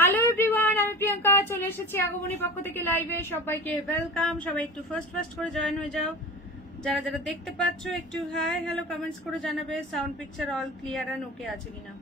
Hello everyone, আমি প্রিয়াঙ্কা চলে এসেছি আগমনী পক্ষ থেকে লাইভে। সবাইকে ওয়েলকাম। সবাই একটু ফার্স্ট করে জয়েন হয়ে যাও। যারা যারা দেখতে পাচ্ছ একটু হাই হ্যালো কমেন্টস করে জানাবে sound picture all clear and okay আছে কিনা।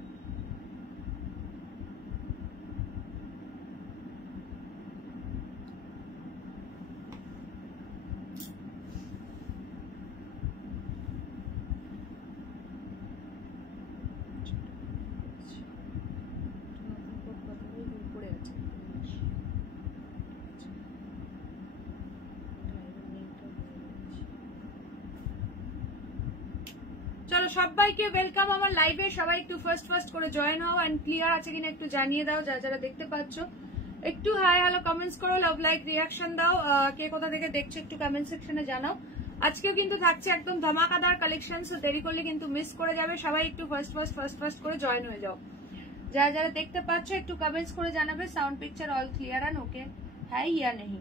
চলো সবাইকে ওয়েলকাম আমার লাইভে। সবাই একটু ফার্স্ট করে জয়েন হও এন্ড ক্লিয়ার আছে কিনা একটু জানিয়ে দাও। যারা যারা দেখতে পাচ্ছ একটু হাই হ্যালো কমেন্টস করো, লাভ লাইক রিয়াকশন দাও। কে কোথা থেকে দেখছো একটু কমেন্ট সেকশনে জানাও। আজকেও কিন্তু থাকছে একদম ধামাকাদার কালেকশন, সো দেরি করলে কিন্তু মিস করে যাবে। সবাই একটু ফার্স্ট করে জয়েন হয়ে যাও। যারা যারা দেখতে পাচ্ছ একটু কমেন্টস করে জানাবে sound picture all clear and okay হ্যাঁ ইয়া নেই।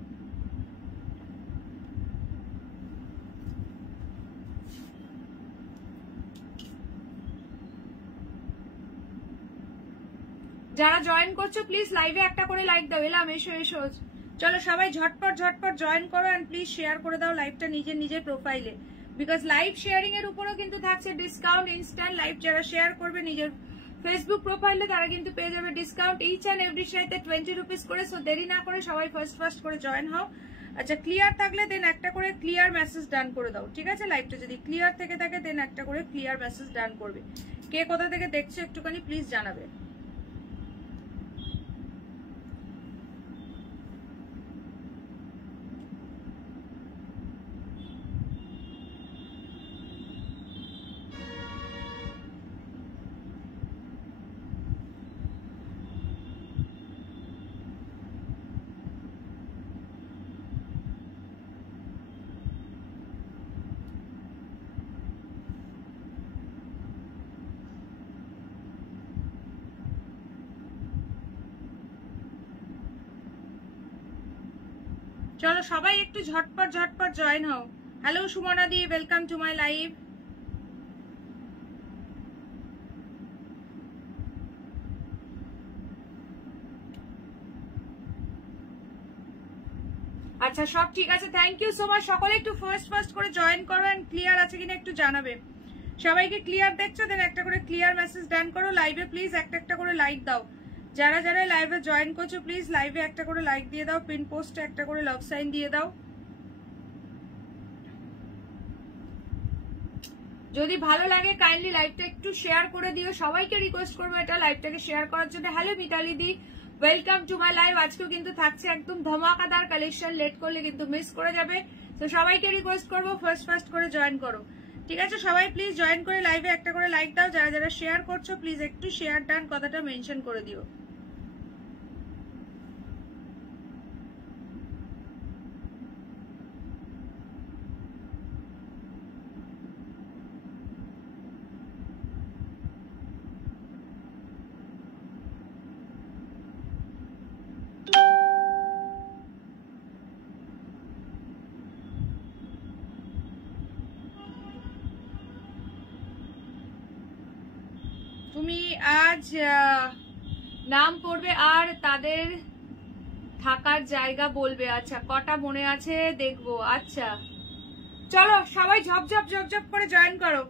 যারা জয়েন করছো প্লিজ লাইভে একটা করে লাইক দাও। এলাম, এসো এসো। চলো সবাই ঝটপট জয়েন করো এন্ড প্লিজ শেয়ার করে দাও লাইভটা নিজের প্রোফাইলে, বিকজ লাইভ শেয়ারিং এর উপরও কিন্তু থাকছে ডিসকাউন্ট। ইনস্ট্যান্ট লাইভ যারা শেয়ার করবে নিজের ফেসবুক প্রোফাইলে তারা কিন্তু পেয়ে যাবে ডিসকাউন্ট ইচ এন্ড এভরি সাইতে 20 রুপিস করে। সো দেরি না করে সবাই ফার্স্ট করে জয়েন হও। আচ্ছা, ক্লিয়ার থাকলে দেন একটা করে ক্লিয়ার মেসেজ ডান করে দাও, ঠিক আছে? লাইভটা যদি ক্লিয়ার থেকে থাকে দেন একটা করে ক্লিয়ার মেসেজ ডান করবে। কে কোথা থেকে দেখছো একটুখানি প্লিজ জানাবে। চলো সবাই একটু ঝটপট জয়েন হও। Hello Sumana the, welcome to my live. আচ্ছা সব ঠিক আছে, থ্যাংক ইউ সো মাচ। সকলে একটু ফার্স্ট করে জয়েন করো এন্ড ক্লিয়ার আছে কিনা একটু জানাবে। সবাইকে ক্লিয়ার দেখছো দেন একটা করে ক্লিয়ার মেসেজ ডান করো। লাইভে প্লিজ একটা করে লাইক দাও। যারা যারা লাইভে জয়েন করছো প্লিজ লাইভে একটা করে লাইক দিয়ে দাও। পিন পোস্টে একটা করে লাভ সাইন দিয়ে দাও। যদি ভালো লাগে কাইন্ডলি লাইভটা একটু শেয়ার করে দিও। সবাইকে রিকোয়েস্ট করবো এটা লাইভটাকে শেয়ার করার জন্য। Hello Mitali di, welcome to my live. আজকেও কিন্তু থাকছে একদম ধামাকাদার কালেকশন, লেট করলে কিন্তু মিস করে যাবে। তো সবাইকে রিকোয়েস্ট করবো ফার্স্ট করে জয়েন করো, ঠিক আছে? সবাই প্লিজ জয়েন করে লাইভে একটা করে লাইক দাও। যারা যারা শেয়ার করছো প্লিজ একটু শেয়ার ডান কথাটা মেনশন করে দিও। তুমি আজ নাম পড়বে আর তাদের থাকার জায়গা বলবে। আচ্ছা, কটা মনে আছে দেখবো। আচ্ছা চলো সবাই ঝপঝপ করে জয়েন করো।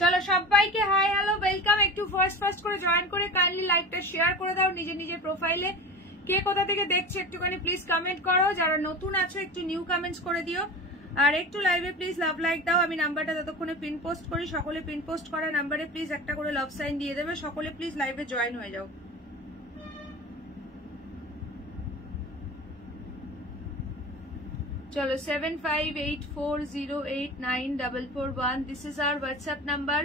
চলো সবাইকে হাই হ্যালো ওয়েলকাম। একটু ফার্স্ট করে জয়েন করে কাইন্ডলি লাইভটা শেয়ার করে দাও নিজের প্রোফাইলে। কে কোথা থেকে দেখছো একটুখানি প্লিজ কমেন্ট করো। যারা নতুন আছো একটু নিউ কমেন্টস করে দিও। আর একটু লাইভে প্লিজ লাভ লাইক দাও। আমি নাম্বারটা ততক্ষণে পিন পোস্ট করি। সকলে পিন পোস্ট করা নাম্বারে প্লিজ একটা করে লাভ সাইন দিয়ে দেবে। সকলে প্লিজ লাইভে জয়েন হয়ে যাও। চলো 7584089441, this is our WhatsApp number.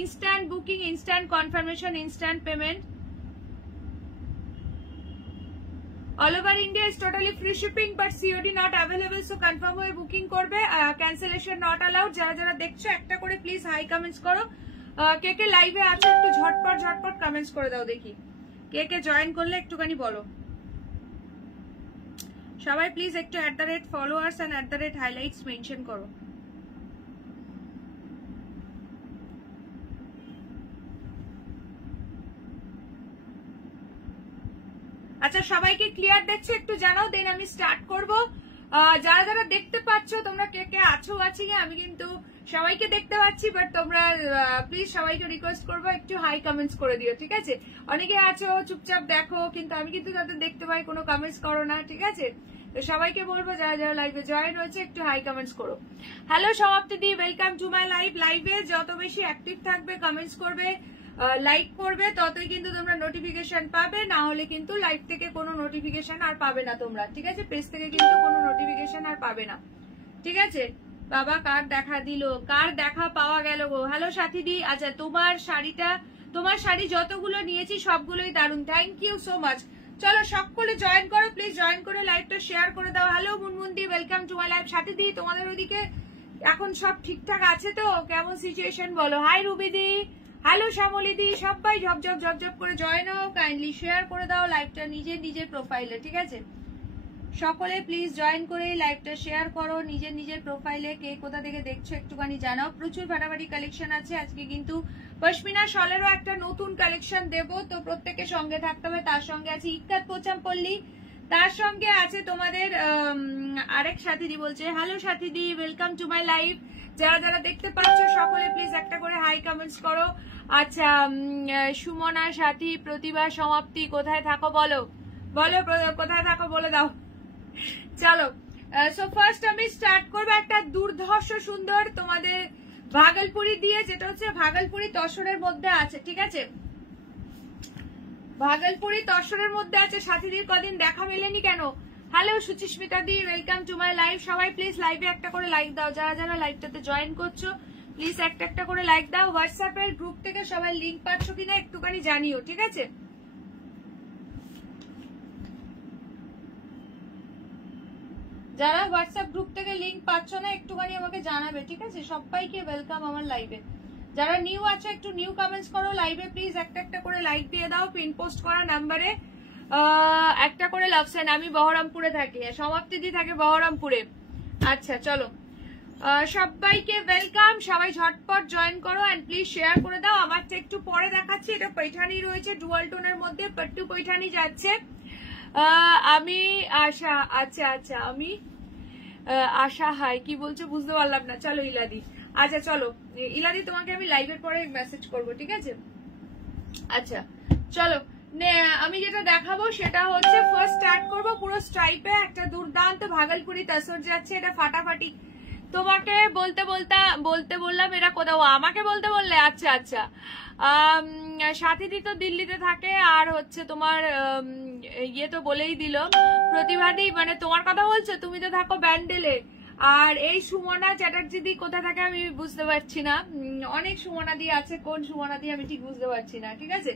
Instant booking, instant confirmation, instant payment. All over India is totally free shipping but COD not available, so confirm হয়ে বুকিং করবে। Cancellation not allowed. যারা যারা দেখছো একটা করে প্লিজ হাই কমেন্টস করো। কে কে লাইভে আছো একটু ঝটপট কমেন্টস করে দাও দেখি। কে কে জয়েন করলে একটুখানি বলো। সবাই প্লিজ একটু @followers and @highlights মেনশন করো। আচ্ছা সবাইকে ক্লিয়ার দেখছো একটু জানাও, দেন আমি স্টার্ট করব। যারা যারা দেখতে পাচ্ছ তোমরা কে কে আছো আছি, আমি কিন্তু সবাইকে দেখতে পাচ্ছি, বাট তোমরা প্লিজ সবাইকে রিকোয়েস্ট করবো একটু হাই কমেন্টস করে দিও, ঠিক আছে? অনেকে আছো চুপচাপ দেখো, কিন্তু আমি কিন্তু তাদের দেখতে পাই, কোনো কমেন্টস করো না, ঠিক আছে? তো সবাইকে বলবো যারা যারা লাইভে জয়েন হয়েছে একটু হাই কমেন্টস করো। হ্যালো সমাপ্তি দি, ওয়েলকাম টু মাই লাইভ। লাইভে যত বেশি অ্যাক্টিভ থাকবে, কমেন্টস করবে, লাইক করবে, ততই কিন্তু তোমরা নোটিফিকেশন পাবে, না হলে কিন্তু লাইভ থেকে কোনো নোটিফিকেশন আর পাবে না তোমরা, ঠিক আছে? পেজ থেকে কিন্তু কোনো নোটিফিকেশন আর পাবে না, ঠিক আছে? বাবা কার দেখা দিল, কার দেখা পাওয়া গেল গো। হ্যালো সাথী দি, আচ্ছা তোমার শাড়ি যতগুলো নিয়েছি সবগুলোই দারুণ, থ্যাংক ইউ সো মাচ। চলো সকলে জয়েন করো, প্লিজ জয়েন করে লাইভটা শেয়ার করে দাও। Hello Munmun di, welcome to my live. Sathi di তোমাদের ওদিকে এখন সব ঠিকঠাক আছে তো? কেমন সিচুয়েশন বলো? হাই রুবি দি, হ্যালো শ্যামলী দি, সবাই ঝপঝপ করে জয়েন হও, কাইন্ডলি শেয়ার করে দাও লাইভটা নিজের প্রোফাইলে, ঠিক আছে? সকলে প্লিজ জয়েন করে লাইভটা শেয়ার করো নিজের প্রোফাইলে। কে কোথা থেকে দেখছো একটুখানি জানাও। প্রচুর ফাটাফাটি কালেকশন আছে আজকে, কিন্তু পশমিনা শলেরও একটা নতুন কালেকশন দেব, তো প্রত্যেকে সঙ্গে থাকতে হবে। তার সঙ্গে আছে ইক্কাত পোচামপল্লী, তার সঙ্গে আছে তোমাদের আরেক সাথীদি বলছে হ্যালো সাথীদি, ওয়েলকাম টু মাই লাইভ। যারা যারা দেখতে পাচ্ছ সকলে প্লিজ একটা করে হাই কমেন্টস করো। আচ্ছা সুমনা, সাথী, প্রতিভা, সমাপ্তি কোথায় থাকো বলো, কোথায় থাকো বলে দাও। চলো সো ফার্স্ট আমি স্টার্ট করবো একটা দুর্ধর্ষ সুন্দর তোমাদের ভাগলপুরি দিয়ে, যেটা হচ্ছে ভাগলপুরি তসরের মধ্যে আছে, ঠিক আছে? ভাগলপুরি তসরের মধ্যে আছে। সাথীদের কদিন দেখা মেলেনি কেন? Hello Suchismita the, welcome to my live. সবাই প্লিজ লাইভে একটা করে লাইক দাও, যারা যারা লাইভটাতে জয়েন করছো প্লিজ একটা করে লাইক দাও। হোয়াটসঅ্যাপের গ্রুপ থেকে সবাই লিঙ্ক পাচ্ছ কিনা একটুখানি জানিও, ঠিক আছে? যারা হোয়াটসঅ্যাপ গ্রুপ থেকে লিঙ্ক পাচ্ছ না একটুখানি আমাকে জানাবে, ঠিক আছে? সবাইকে ওয়েলকাম আমার লাইভে। যারা নিউ আছে একটু নিউ কমেন্টস করো লাইভে, প্লিজ একটা করে লাইক দিয়ে দাও। পিন পোস্ট করা নাম্বারে একটা করে লাভ সাইন। আমি বহরমপুরে থাকি, সমাপ্তিদি থাকে বহরমপুরে। আচ্ছা চলো সবাইকে ওয়েলকাম, সবাই ঝটপট জয়েন করো এন্ড প্লিজ শেয়ার করে দাও। আমারটা একটু পরে দেখাচ্ছি, এটা পৈঠানি রয়েছে ডুয়াল টোনের মধ্যে, পট্টু পৈঠানি যাচ্ছে। আমি আশা, আচ্ছা আমি আশা, হাই কি বলছো বুঝতে পারলাম না। চলো ইলাদি, আচ্ছা চলো ইলাদি তোমাকে আমি লাইভের পরে মেসেজ করবো, ঠিক আছে? আচ্ছা চলো আমি যেটা দেখাবো সেটা হচ্ছে ফার্স্ট স্টার্ট করবো পুরো স্ট্রাইপে একটা দুর্দান্ত ভাগলপুরি তসর যাচ্ছে, এটা ফাটাফাটি। তোমাকে বলতে বললাম এরা কোথাও, আমাকে বলতে বললে? আচ্ছা সাথীদি তো দিল্লিতে থাকে, আর হচ্ছে তোমার ইয়ে তো বলেই দিল প্রতিভাদি, মানে তোমার কথা বলছো, তুমি তো থাকো ব্যান্ডেলে। আর এই সুমনা চ্যাটার্জি দি কোথা থাকে আমি বুঝতে পারছি না, অনেক সুমনা দি আছে, কোন সুমনা দি আমি ঠিক বুঝতে পারছি না, ঠিক আছে?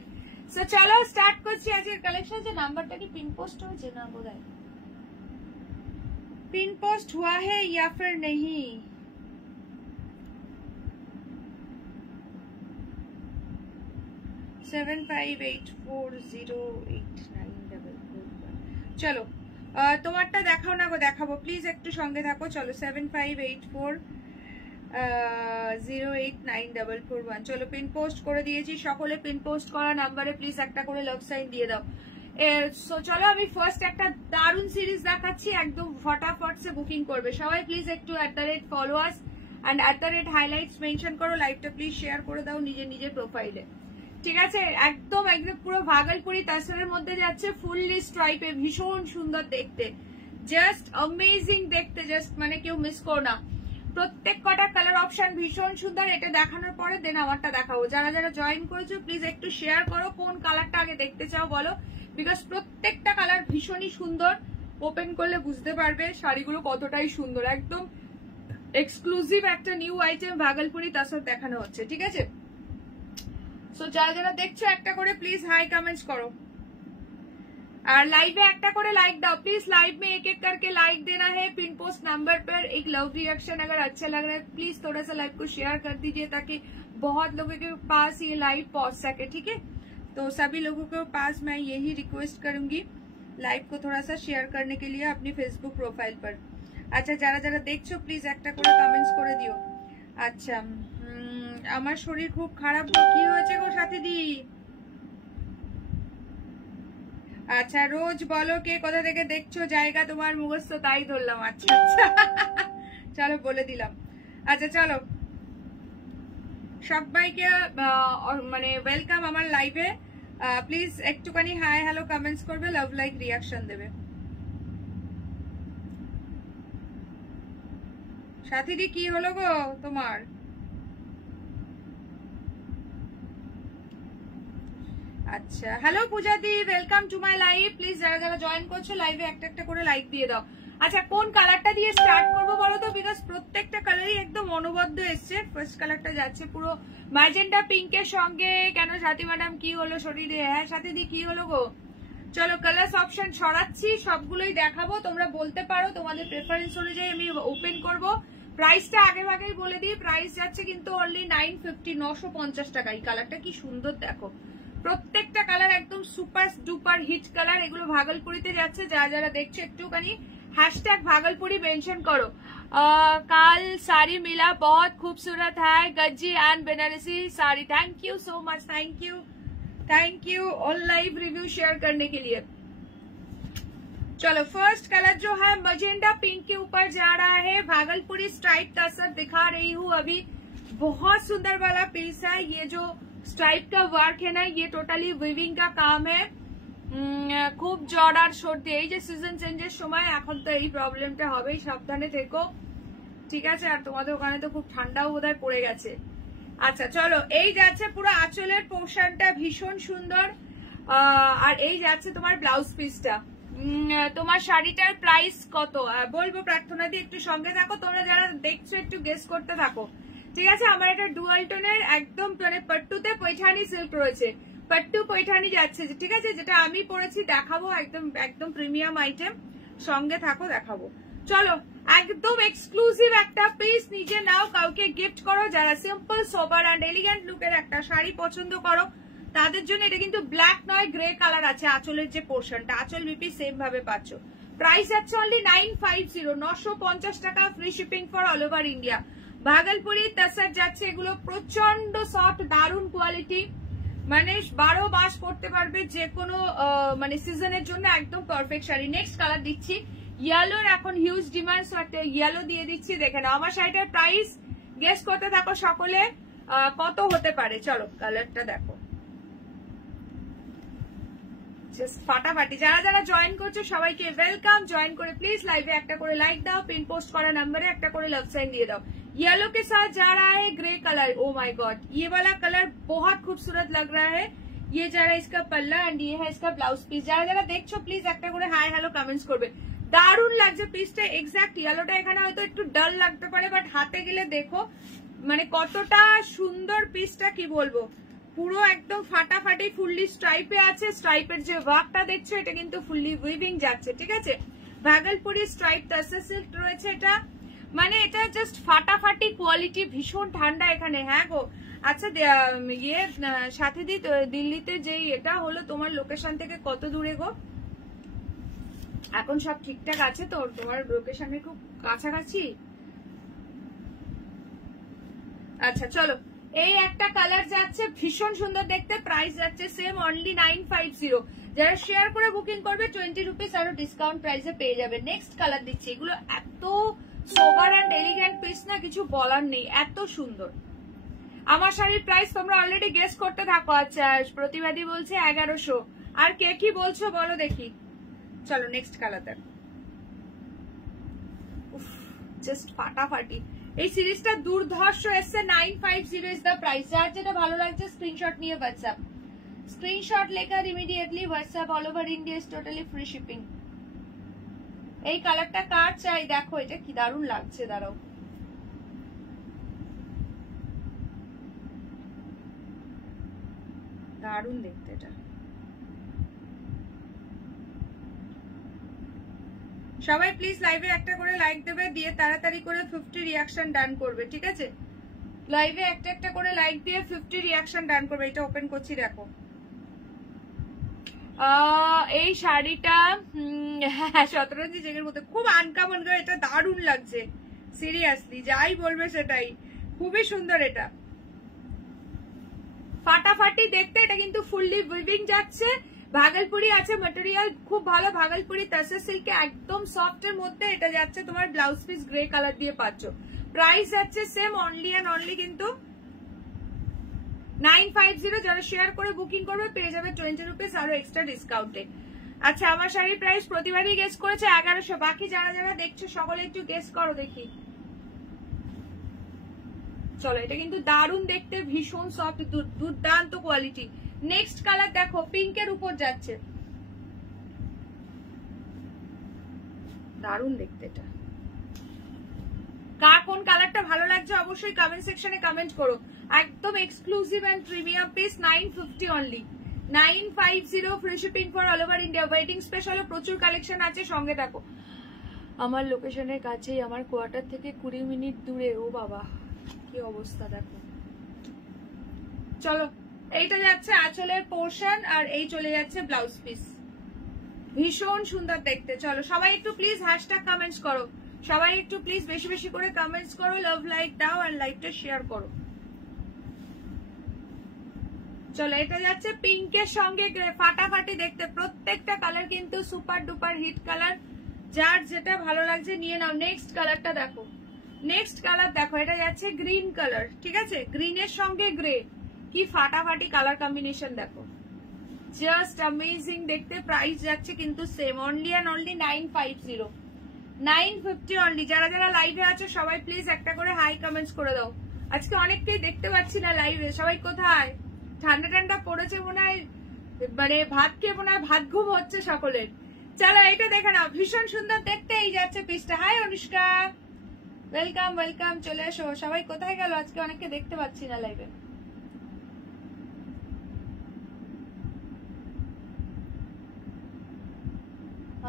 সো চলো স্টার্ট করছি আজকের কালেকশন। যে নাম্বারটা কি পিন পোস্ট হয়েছে না, বোধহয় पिन पोस्ट हुआ है या फिर नहीं? सेवन 75840894। চলো তোমারটা দেখাও না গো, দেখাবো প্লিজ একটু সঙ্গে থাকো। চলো 7584089441। চলো পিন পোস্ট করে দিয়েছি, সকলে পিন পোস্ট করা নাম্বারে প্লিজ একটা করে লাভ সাইন দিয়ে দাও। চলো আমি ফার্স্ট একটা দারুন সিরিজ দেখাচ্ছি, একদম ফটাফট সে বুকিং করবে সবাই। প্লিজ একটু @followers and @highlights মেনশন করো, লাইভটা প্লিজ শেয়ার করে দাও নিজের প্রোফাইলে, ঠিক আছে? একদম পুরো ভাগলপুরি তাসরের মধ্যে যাচ্ছে, ফুললি স্ট্রাইপে, ভীষণ সুন্দর দেখতে, জাস্ট অ্যামেজিং দেখতে, জাস্ট মানে কেউ মিস করো না। প্রত্যেক কটা কালার অপশন ভীষণ সুন্দর। এটা দেখানোর পরে দেন আমারটা দেখাবো। যারা যারা জয়েন করেছো প্লিজ একটু শেয়ার করো, কোন কালারটা আগে দেখতে চাও বলো, বিকজ প্রত্যেকটা কালার ভীষণই সুন্দর। ওপেন করলে বুঝতে পারবে শাড়িগুলো কতটাই সুন্দর, একদম এক্সক্লুসিভ একটা নিউ আইটেম ভাগলপুরি তাসর দেখানো হচ্ছে, ঠিক আছে? সো যারা যারা দেখছো একটা করে প্লিজ হাই কমেন্টস করো, और लाइव में একটা করে लाइक दाओ प्लीज। लाइव में एक एक करके लाइक देना है। पिन पोस्ट नंबर पर एक लव रिएक्शन अगर अच्छा लग रहा है प्लीज थोड़ा सा लाइव को शेयर कर दीजिए, ताकि बहुत लोगों के पास ये लाइव पहुंच सके, ठीक है? तो सभी लोगों के पास मैं यही रिक्वेस्ट करूंगी लाइव को थोड़ा सा शेयर करने के लिए अपनी फेसबुक प्रोफाइल पर। अच्छा যারা যারা দেখছো প্লিজ একটা করে কমেন্টস করে দিও। আচ্ছা আমার শরীর খুব খারাপ, কি হয়েছে গো সাথীদি? আচ্ছা রোজ বলো কে কোথা থেকে দেখছো, জায়গা তোমার মুখস্থ তাই ধরলাম। আচ্ছা আচ্ছা চলো বলে দিলাম। আচ্ছা চলো সবাইকে মানে ওয়েলকাম আমার লাইভে। প্লিজ একটুখানি হাই হ্যালো কমেন্টস করবে, লাভ লাইক রিয়াকশন দেবে। সাথীদি কি হলো গো তোমার? আচ্ছা hello Puja the, welcome to my live. Please যারা যারা জয়েন করছো লাইভে একটা একটা করে লাইক দিয়ে দাও। আচ্ছা কোন কালারটা দিয়ে স্টার্ট করবো বলো তো, বিকজ প্রত্যেকটা কালারই একদম অনবদ্য এসছে। ফার্স্ট কালারটা যাচ্ছে পুরো ম্যাজেন্টা পিঙ্কের সঙ্গে। কেন সাথী ম্যাডাম কি হলো শরীরে? হ্যাঁ সাথী দি কি হলো গো? চলো কালার্স অপশন ছড়াচ্ছি, সবগুলোই দেখাবো, তোমরা বলতে পারো তোমাদের প্রেফারেন্স অনুযায়ী আমি ওপেন করব। প্রাইসটা আগে ভাগেই বলে দিই, প্রাইস যাচ্ছে কিন্তু অনলি 950, 950 টাকা। এই কালারটা কি সুন্দর দেখো, প্রত্যেকটা কালার একদম সুপার ডুপার হিট কালার। এগুলো ভাগলপুরিতে যাচ্ছে, যারা যারা দেখছো একটুখানি हैशटैग भागलपुरी मेंशन करो। काल साड़ी मिला, बहुत खूबसूरत है, Gajji and Banarasi sari. Thank you so much, thank you all live review share करने के लिए। चलो फर्स्ट कलर जो है मजेंडा पिंक के ऊपर जा रहा है, भागलपुरी स्ट्राइप तसर दिखा रही हूँ अभी। बहुत सुंदर वाला पीस है। ये जो स्ट्राइप का वर्क है ना, ये टोटली विविंग का काम है। খুব জ্বর আর সর্দি, এই যে সিজন চেঞ্জের সময় এখন তো এই প্রবলেমটা হবেই, সাবধানে থেকো ঠিক আছে। আর তোমাদের ওখানে তো খুব ঠান্ডাও বোধহয় পড়ে গেছে। আচ্ছা চলো এই যাচ্ছে পুরো আঁচলের পোর্শনটা ভীষণ সুন্দর। আর এই যাচ্ছে তোমার ব্লাউজ পিসটা। তোমার শাড়িটার প্রাইস কত বলবো প্রার্থনা দিয়ে, একটু সঙ্গে থাকো। তোমরা যারা দেখছো একটু গেস করতে থাকো ঠিক আছে। আমার এটা ডুয়াল টোনের একদম মানে পট্টুতে পৈঠানি সিল্ক রয়েছে, পট্টু পৈঠানি যাচ্ছে ঠিক আছে। যেটা আমি পরেছি দেখাবো, একদম একদম প্রিমিয়াম আইটেম, সঙ্গে থাকো দেখাবো। চলো একদম এক্সক্লুসিভ একটা পিস নিজে নাও, কাউকে গিফট করো। যারা সিম্পল সোবার অ্যান্ড এলিগেন্ট লুকের একটা শাড়ি পছন্দ করো তাদের জন্য। এটা কিন্তু ব্ল্যাক নয়, গ্রে কালার আছে আঁচলের যে পোর্শনটা, আঁচল বিপি সেম ভাবে পাচ্ছ। প্রাইস আছে অনলি 950, 950 টাকা, free shipping for all over India. Bhagalpuri tussar যাচ্ছে, এগুলো প্রচন্ড সফট, দারুণ কোয়ালিটি, মানে 12 মাস পড়তে পারবে, যে কোনো মানে সিজনের জন্য একদম পারফেক্ট শাড়ি। নেক্সট কালার দিচ্ছি, ইয়েলোর এখন হিউজ ডিমান্ড, ইয়েলো দিয়ে দিচ্ছি দেখে নাও। আমার শাড়িটার প্রাইস গেস করতে থাকো সকলে কত হতে পারে। চলো কালারটা দেখো, জাস্ট ফাটাফাটি। যারা যারা জয়েন করছো সবাইকে ওয়েলকাম। জয়েন করে প্লিজ লাইভে একটা করে লাইক দাও, পিন পোস্ট করা नंबर একটা করে লাভ সাইন দিয়ে দাও। येलो के साथ जा रहा है grey colour, O my God ये वाला कलर बहुत खूबसूरत लग रहा है। ये जा रहा है इसका पल्ला एंड ये है इसका ब्लाउज পিস। যারা যারা দেখছো প্লিজ একটা করে হাই হ্যালো কমেন্টস করবে। দারুণ লাগছে পিসটা। এক্স্যাক্ট ইয়েলোটা এখানে হয়তো একটু ডাল লাগতে পারে, বাট হাতে গেলে দেখো মানে কতটা সুন্দর পিসটা, কি বলবো, পুরো একদম ফাটাফাটি ফুললি স্ট্রাইপে আছে। স্ট্রাইপের যে ওয়ার্কটা দেখছো এটা কিন্তু ফুললি উইভিং যাচ্ছে ঠিক আছে। ভাগলপুরি স্ট্রাইপ তাসর সিল্ক রয়েছে এটা, মানে এটা জাস্ট ফাটাফাটি কোয়ালিটি, ভীষণ ঠান্ডা এখানে। হ্যাঁ গো আচ্ছা ইয়ে সাথে দি দিল্লিতে যে এটা হলো তোমার লোকেশন থেকে কত দূরে গো? এখন সব ঠিকঠাক আছে তো? তোমার লোকেশনের খুব কাছাকাছি? আচ্ছা চলো এই একটা কালার যাচ্ছে ভীষণ সুন্দর দেখতে, প্রাইস যাচ্ছে সেম অনলি 950। যারা শেয়ার করে বুকিং করবে 20 রুপিস আরো ডিসকাউন্ট প্রাইসে পেয়ে যাবে। নেক্সট কালার দিচ্ছি, এগুলো এত সোবার অ্যান্ড এলিগেন্ট পিস না, কিছু বলার নেই, এত সুন্দর। আমার শাড়ির প্রাইস তোমরা অলরেডি গেস করতে থাকো। আচ্ছা প্রতিবাদী বলছে 1100, আর কে কি বলছো বলো দেখি। চলো নেক্সট কালার দেখো, জাস্ট ফাটাফাটি। এই সিরিজটা দুর্ধর্ষ এসছে, 950 ইজ দ্য প্রাইস। যার যেটা ভালো লাগছে স্ক্রিনশট নিয়ে WhatsApp, screenshot lacquer immediately WhatsApp, all over India is totally free shipping. এই কালারটা কার চাই দেখো, এটা কি দারুণ লাগছে, দাঁড়াও দারুণ দেখতে এটা। সবাই প্লিজ লাইভে একটা করে লাইক দেবে, দিয়ে তাড়াতাড়ি করে 50 রিয়াকশন ডান করবে ঠিক আছে। লাইভে একটা একটা করে লাইক দিয়ে 50 রিয়াকশন ডান করবে। এটা ওপেন করছি দেখো, এই শাড়িটা হ্যাঁ শতরঞ্জি জেগের মধ্যে খুব আনকমন গো, এটা দারুণ লাগছে সিরিয়াসলি, যাই বলবে সেটাই, খুবই সুন্দর এটা, ফাটাফাটি দেখতে। এটা কিন্তু ফুললি উইভিং যাচ্ছে, ভাগলপুরি আছে ম্যাটেরিয়াল খুব ভালো, ভাগলপুরি তাসর সিল্কে একদম সফট এর মধ্যে। এটা যাচ্ছে তোমার ব্লাউজ পিস গ্রে কালার দিয়ে পাচ্ছ। প্রাইস যাচ্ছে সেম, অনলি এন্ড অনলি কিন্তু 950। যারা শেয়ার করে বুকিং করবে পেয়ে যাবে 20 রুপিস আরো এক্সট্রা ডিসকাউন্টে। আচ্ছা, আমার শাড়ির প্রাইস প্রতিবারই গেস করেছে 1100। বাকি যারা যারা দেখছো সকলে একটু গেস করো দেখি। চলো, এটা কিন্তু দারুণ দেখতে, ভীষণ সফট, দুর্দান্ত কোয়ালিটি। নেক্সট কালার দেখো, পিঙ্কের উপর যাচ্ছে, দারুণ দেখতে। এটা কার কোন কালারটা ভালো লাগছে অবশ্যই কমেন্ট সেকশনে কমেন্ট করো। একদম exclusive and premium piece, 950 only, 950 free shipping for all over India. Wedding স্পেশালও প্রচুর কালেকশন আছে, সঙ্গে থাকো। আমার লোকেশনের কাছেই, আমার কোয়ার্টার থেকে 20 মিনিট দূরে। ও বাবা, কি অবস্থা দেখো। চলো, এইটা যাচ্ছে আঁচলের পোর্শন আর এই চলে যাচ্ছে ব্লাউজ পিস, ভীষণ সুন্দর দেখতে। চলো সবাই একটু প্লিজ হ্যাশট্যাগ কমেন্টস করো, সবাই একটু প্লিজ বেশি বেশি করে কমেন্টস করো, লাভ লাইক দাও আর লাইভটা শেয়ার করো। চলো, এটা যাচ্ছে পিঙ্কের সঙ্গে গ্রে, ফাটাফাটি দেখতে। প্রত্যেকটা কালার কিন্তু সুপার ডুপার হিট কালার, যার যেটা ভালো লাগছে নিয়ে নাও। নেক্সট কালারটা দেখো, নেক্সট কালার দেখো, এটা যাচ্ছে গ্রিন কালার, ঠিক আছে, গ্রিনের সঙ্গে গ্রে, কি ফাটাফাটি কালার কম্বিনেশন দেখো, জাস্ট অ্যামেজিং দেখতে। প্রাইস যাচ্ছে কিন্তু same, only and only 950, 950 only. যারা যারা লাইভে আছো সবাই প্লিজ একটা করে হাই কমেন্টস করে দাও। আজকে অনেককেই দেখতে পাচ্ছি না লাইভে, সবাই কোথায়? ঠান্ডা ঠান্ডা পড়েছে মনে হয়, মানে ভাত খেয়ে মনে হয় ভাত ঘুম হচ্ছে সকলের। চলো, এটা দেখে নাও, ভীষণ সুন্দর দেখতে। এই যাচ্ছে পিসটা। হাই অনুষ্কা, ওয়েলকাম ওয়েলকাম, চলে এসো। সবাই কোথায় গেল? আজকে অনেককে দেখতে পাচ্ছি না লাইভে।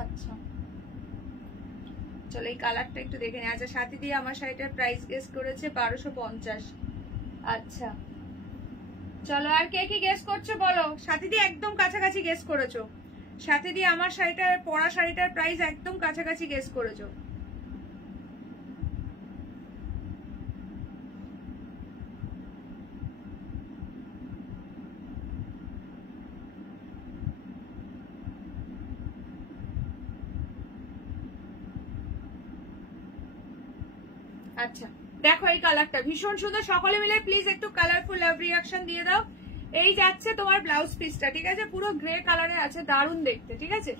আচ্ছা, চলো এই কালারটা একটু দেখে নি। আচ্ছা, সাথী দিয়ে আমার শাড়িটার প্রাইস গেস করেছে 1250। আচ্ছা, চলো আর কে কি গেস করছো বলো। সাথী দিয়ে একদম কাছাকাছি গেস করেছো, সাথী দিয়ে আমার শাড়িটার, পরা শাড়িটার প্রাইস একদম কাছাকাছি গেস করেছো। আচ্ছা, দেখো এই কালারটা ভীষণ সুন্দর। সকলে মিলে প্লিজ একটু কালারফুল লাভ রিয়াকশন দিয়ে দাও। এই যাচ্ছে তোমার ব্লাউজ পিসটা, ঠিক আছে, পুরো গ্রে কালারে আছে, দারুণ দেখতে, ঠিক আছে।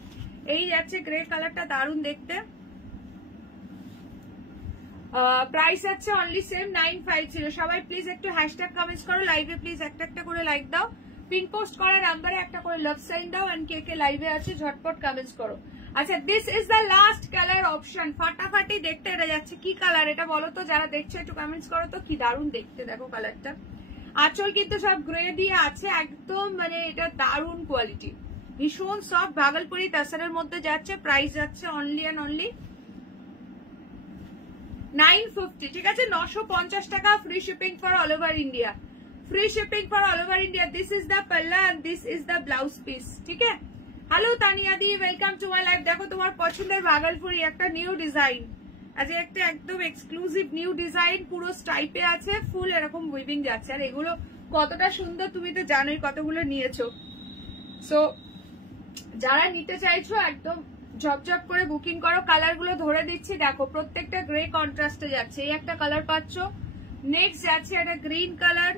এই যাচ্ছে গ্রে কালারটা, দারুণ দেখতে। প্রাইস আছে অনলি সেম 950। সবাই প্লিজ একটু হ্যাশট্যাগ কমেন্টস করো, লাইভে প্লিজ একটা একটা করে লাইক দাও, পিন পোস্ট করার নাম্বারে একটা করে লাভ সাইন দাও, এন্ড কে কে লাইভে আছে ঝটপট কমেন্টস করো। আচ্ছা, this is the last colour option, ফাটাফাটি দেখতে। এটা যাচ্ছে কি কালার এটা বলো তো, যারা দেখছো একটু কমেন্টস করো তো, কি দারুণ দেখতে দেখো কালারটা। আঁচল কিন্তু সব গ্রে দিয়ে আছে একদম, মানে এটা দারুণ কোয়ালিটি, ভীষণ সফট, ভাগলপুরি তাসারের মধ্যে যাচ্ছে। প্রাইস যাচ্ছে অনলি এন্ড অনলি 950, ঠিক আছে, 950 টাকা। Free shipping for all over India, free shipping for all over India. This is the পাল্লা and this is the blouse piece, ঠিক আছে। হ্যালো তানিয়া দি, ওয়েলকাম টু মাই লাইফ। দেখো তোমার পছন্দের ভাগলপুরি একটা নিউ ডিজাইন, আজকে একটা একদম এক্সক্লুসিভ নিউ ডিজাইন, পুরো স্টাইপে আছে, ফুল এরকম উইভিং যাচ্ছে। আর এগুলো কতটা সুন্দর তুমি তো জানোই, কতগুলো নিয়েছো। সো যারা নিতে চাইছো একদম ঝপঝপ করে বুকিং করো। কালার গুলো ধরে দিচ্ছি, দেখো প্রত্যেকটা গ্রে কন্ট্রাস্টে যাচ্ছে। এই একটা কালার পাচ্ছ, নেক্সট যাচ্ছে একটা গ্রিন কালার,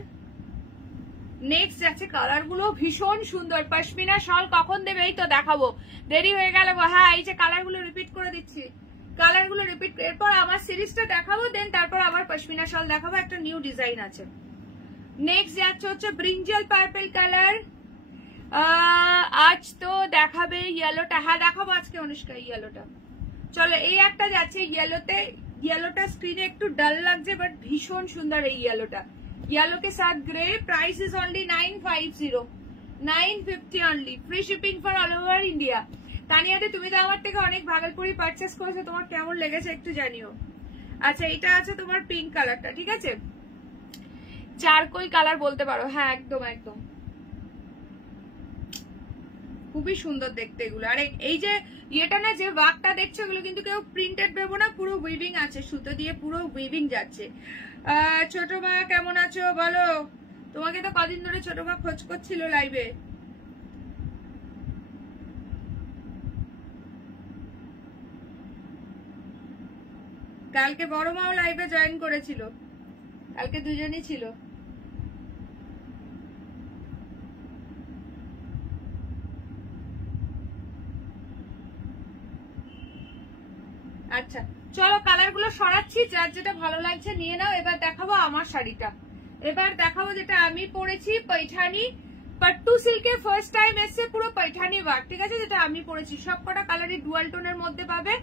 নেক্সট যাচ্ছে কালার গুলো ভীষণ সুন্দর। পশমিনা শল কখন দেবে? এই তো দেখাবো, দেরি হয়ে গেল। হ্যাঁ, এই যে কালার গুলো রিপিট করে দিচ্ছি, কালার গুলো রিপিট, এরপর আমার সিরিজটা দেখাবো, দেন তারপর আবার পশমিনা শল দেখাবো, একটা নিউ ডিজাইন আছে। নেক্সট যাচ্ছে হচ্ছে ব্রিঞ্জাল পার্পল কালার। আজ তো দেখাবে ইয়েলোটা, হ্যাঁ দেখাবো আজকে অনুষ্কা ইয়েলোটা। চলো, এই একটা যাচ্ছে ইয়েলোতে, ইয়েলোটা স্ক্রিনে একটু ডাল লাগছে বাট ভীষণ সুন্দর এই ইয়েলোটা, येलो के साथ grey. Price is only 950, 950 only, free shipping for all over India. তানিয়াতে তুমি তো আমার থেকে অনেক ভাগলপুরি পারচেস করেছো, তোমার কেমন লেগেছে একটু জানিও। আচ্ছা, এটা আছে তোমার পিঙ্ক কালারটা, ঠিক আছে, চারকোল কালার বলতে পারো, হ্যাঁ একদম একদম খুবই সুন্দর দেখতে এগুলো। আর এই যে ইয়েটা না, যে ওয়ার্কটা দেখছো, এগুলো কিন্তু কেউ প্রিন্টেড ভেবো না, পুরো উইভিং আছে, সুতো দিয়ে পুরো উইভিং যাচ্ছে। ছোট মা কেমন আছো বলো, তোমাকে তো কদিন ধরে ছোট মা খোঁজ করছিল লাইভে। কালকে বড় মাও লাইভে জয়েন করেছিল, কালকে দুজনই ছিল। আচ্ছা চলো কালার গুলো সরাচ্ছি, যার যেটা ভালো লাগছে নিয়ে নাও। এবার দেখাবো আমার শাড়িটা, এবার দেখাবো যেটা আমি পরেছি পৈঠানি পাট্টু সিল্কের ফার্স্ট টাইম এসছে পুরো পৈঠানি ওয়ার্ক, ঠিক আছে? যেটা আমি পরেছি সব কটা কালারই ডুয়াল টোনের মধ্যে পাবে,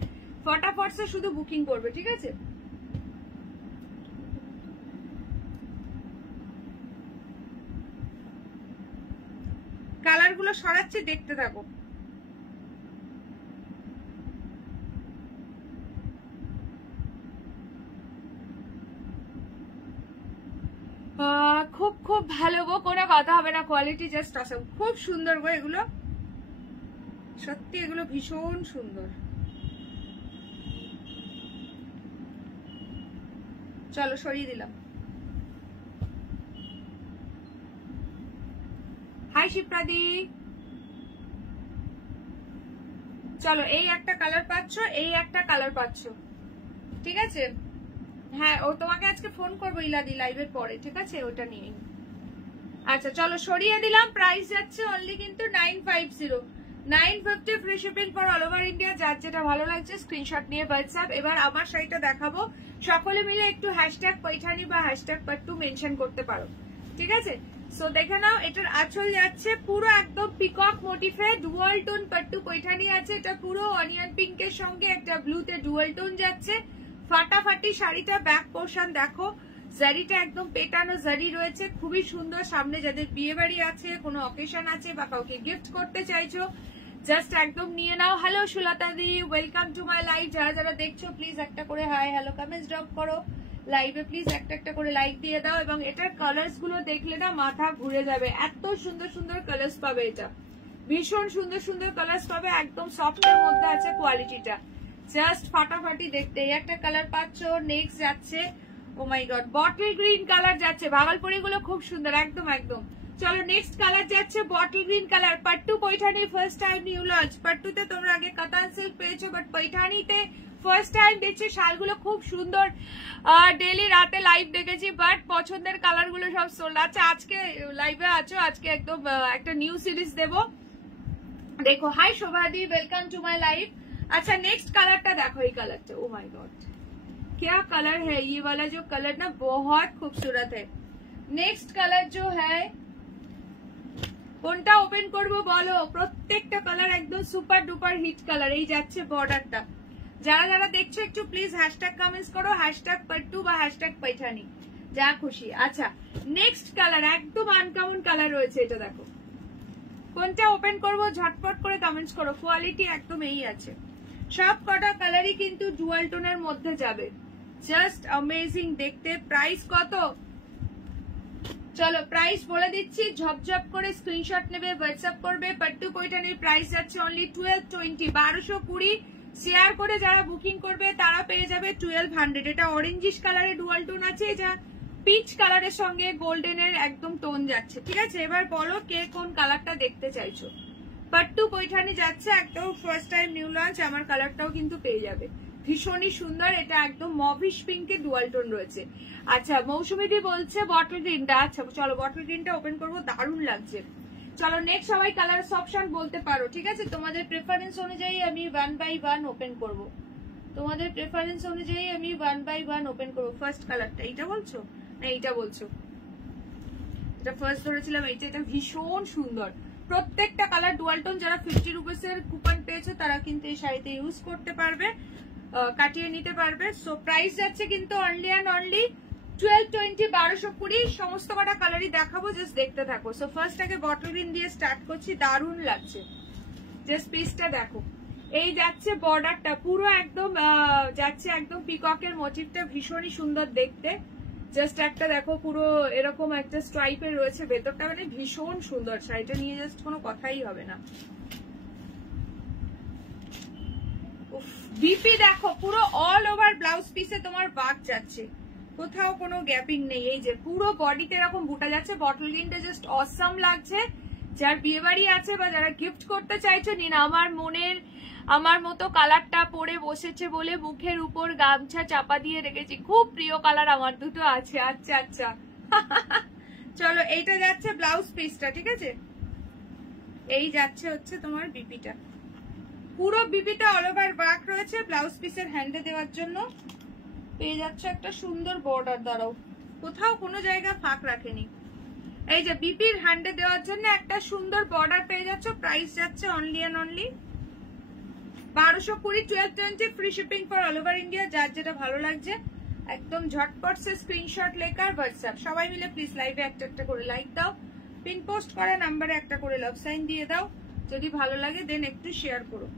ফটাফট সে শুধু বুকিং করবে, ঠিক আছে? কালার গুলো সরাচ্ছি, দেখতে থাকো। খুব খুব ভালো গো, কোনো কথা হবে না, কোয়ালিটি জাস্ট অসম, খুব সুন্দর গো এগুলো, সত্যি এগুলো ভীষণ সুন্দর। চলো সরিয়ে দিলাম। হাই শিপ্রাদি, চলো এই একটা কালার পাচ্ছ, এই একটা কালার পাচ্ছ, ঠিক আছে? হ্যাঁ ও তোমাকে আজকে ফোন করবো ইলাদি লাইভের পরে, ঠিক আছে? ওটা নিয়ে। আচ্ছা চলো সরিয়ে দিলাম। প্রাইস যাচ্ছে অনলি কিন্তু 950, 950 free shipping for all over India. যার যেটা ভালো লাগছে স্ক্রিনশট নিয়ে হোয়াটসঅ্যাপ। এবার আমার শাড়িটা দেখাবো, সকলে মিলে একটু হ্যাশট্যাগ পৈঠানি বা হ্যাশট্যাগ পাট্টু মেনশন করতে পারো, ঠিক আছে? সো দেখে নাও, এটার আঁচল যাচ্ছে পুরো একদম পিকক মোটিফে, ডুয়াল টোন পাট্টু পৈঠানি আছে। এটা পুরো অনিয়ন পিঙ্কের সঙ্গে একটা ব্লুতে ডুয়াল টোন যাচ্ছে, ফাটাফাটি শাড়িটা। ব্যাক পোর্শন দেখো, জারিটা একদম পেটানো জারি রয়েছে, খুবই সুন্দর। সামনে যাদের বিয়ে বাড়ি আছে, কোনো অকেশন আছে বা কাউকে গিফট করতে চাইছো, জাস্ট একদম নিয়ে নাও। হ্যালো সুলতা দি, ওয়েলকাম টু মাই লাইভ। যারা যারা দেখছো প্লিজ একটা করে হাই হ্যালো কমেন্টস ড্রপ করো লাইভে, প্লিজ একটা একটা করে লাইক দিয়ে দাও। এবং এটার কালার্স গুলো দেখলে না মাথা ঘুরে যাবে, এত সুন্দর সুন্দর কালার্স পাবে, এটা ভীষণ সুন্দর সুন্দর কালার্স পাবে, একদম সফটের মধ্যে আছে কোয়ালিটিটা, জাস্ট ফাটাফাটি দেখতে। এই একটা কালার পাচ্ছ, নেক্সট যাচ্ছে oh my god bottle green colour যাচ্ছে, ভাগলপুরি গুলো খুব সুন্দর, একদম একদম। চলো নেক্সট কালার যাচ্ছে bottle green colour, pattu Paithani first time new launch. পাট্টুতে তোমরা আগে কাতান সিল্ক পেয়েছো, বাট পৈঠানিতে ফার্স্ট টাইম দেখছি। শালগুলো খুব সুন্দর, ডেলি রাতে লাইভ দেখেছি, বাট পছন্দের কালার গুলো সব সোল্ড। আচ্ছা আজকে লাইভে আছো, আজকে একদম একটা নিউ সিরিজ দেবো, দেখো। হাই শোভাদি, ওয়েলকাম টু মাই লাইভ। अच्छा नेक्स्ट कलर टा देखो, ये कलर टा, ओ माय गॉड क्या कलर है ये वाला, जो कलर ना बहुत खूबसूरत है। नेक्स्ट कलर जो है কোনটা ওপেন করব বলো, প্রত্যেকটা কালার একদম সুপার ডুপার হিট কালার। এই যাচ্ছে বর্ডারটা, যারা যারা দেখছো একটু প্লিজ হ্যাশট্যাগ কমেন্টস করো, হ্যাশট্যাগ পাট্টু বা হ্যাশট্যাগ পৈঠানি, যা খুশি। আচ্ছা নেক্সট কালার একদম আনকমন কালার রয়েছে, এটা দেখো। কোনটা ওপেন করব ঝটপট করে কমেন্টস করো, কোয়ালিটি একদম এই আছে। সব কটা কালারই কিন্তু ডুয়াল টোনের মধ্যে যাবে, জাস্ট অ্যামেজিং দেখতে। প্রাইস কত চলো প্রাইস বলে দিচ্ছি, ঝপঝপ করে স্ক্রিনশট নেবে, হোয়াটসঅ্যাপ করবে। পাট্টু পৈঠানির প্রাইস যাচ্ছে অনলি 1220, 1220। শেয়ার করে যারা বুকিং করবে তারা পেয়ে যাবে 1200। এটা অরেঞ্জিশ কালারের ডুয়াল টোন আছে, এটা পিচ কালারের সঙ্গে গোল্ডেনের একদম টোন যাচ্ছে, ঠিক আছে? এবার বলো কে কোন কালারটা দেখতে চাইছো। পাট্টু পৈঠানি যাচ্ছে একদম ফার্স্ট টাইম নিউ লঞ্চ, আমার কালারটাও কিন্তু পেয়ে যাবে, ভীষণই সুন্দর। এটা একদম মভিশ পিঙ্কের ডুয়াল টোন রয়েছে। আচ্ছা মৌসুমীদি বলছে বটল গ্রিনটা, আচ্ছা চলো বটল গ্রিনটা ওপেন করবো, দারুণ লাগছে। চলো নেক্সট সবাই কালার অপশন বলতে পারো, ঠিক আছে? তোমাদের প্রেফারেন্স অনুযায়ী আমি 1 বাই 1 ওপেন করব, তোমাদের প্রেফারেন্স অনুযায়ী আমি 1 বাই 1 ওপেন করবো। ফার্স্ট কালারটা এইটা বলছো না এইটা বলছো? এটা ফার্স্ট ধরেছিলাম এইটা, এটা ভীষণ সুন্দর। প্রত্যেকটা কালার ডুয়াল টোন। যারা 50 রুপিসের কুপন পেয়েছো তারা কিন্তু এই শাড়িতে ইউজ করতে পারবে, কাটিয়ে নিতে পারবে। সো প্রাইস যাচ্ছে কিন্তু অনলি অ্যান্ড অনলি 1220, 1220। সমস্ত কটা কালারই দেখাবো, জাস্ট দেখতে থাকো। সো ফার্স্ট আগে বটল গ্রিন দিয়ে স্টার্ট করছি, দারুণ লাগছে, জাস্ট পিসটা দেখো। এই যাচ্ছে বর্ডারটা পুরো একদম যাচ্ছে একদম পিককের মোটিভটা, ভীষণই সুন্দর দেখতে। জাস্ট একটা দেখো পুরো এরকম একটা স্ট্রাইপের রয়েছে ভেতরটা, মানে ভীষণ সুন্দর। শাড়িটা নিয়ে জাস্ট কোনো কথাই হবে না। বিপি দেখো পুরো অল ওভার ব্লাউজ পিসে তোমার বাগ যাচ্ছে, কোথাও কোনো গ্যাপিং নেই। এই যে পুরো বডিতে এরকম বুটা যাচ্ছে। বটল গ্রিনটা জাস্ট অসাম লাগছে, যার বিয়ে বাড়ি আছে বা যারা গিফট করতে চাইছো নিন। আমার মতো কালারটা পরে বসেছে বলে মুখের উপর গামছা চাপা দিয়ে রেখেছি, খুব প্রিয় কালার আমার, দুটো আছে। আচ্ছা আচ্ছা চলো, এইটা যাচ্ছে ব্লাউজ পিসটা, ঠিক আছে? এই যাচ্ছে হচ্ছে তোমার বিপিটা, পুরো বিপিটা অল ওভার ওয়ার্ক রয়েছে। ব্লাউজ পিসের হ্যান্ডে দেওয়ার জন্য পেয়ে যাচ্ছে একটা সুন্দর বর্ডার, দ্বারাও কোথাও কোনো জায়গা ফাঁক রাখেনি। এই যে বিপির হ্যান্ডে দেওয়ার জন্য একটা সুন্দর বর্ডার পেয়ে যাচ্ছে। প্রাইস যাচ্ছে only and only 1220, 1220 free shipping for all over India. যার যেটা ভালো লাগছে একদম ঝটপট সে স্ক্রিনশট লেকার হোয়াটসঅ্যাপ। সবাই মিলে প্লিজ লাইভে একটা একটা করে লাইক দাও, পিন পোস্ট করা নাম্বারে একটা করে লাভ সাইন দিয়ে দাও। যদি ভালো লাগে দেন একটু শেয়ার করো।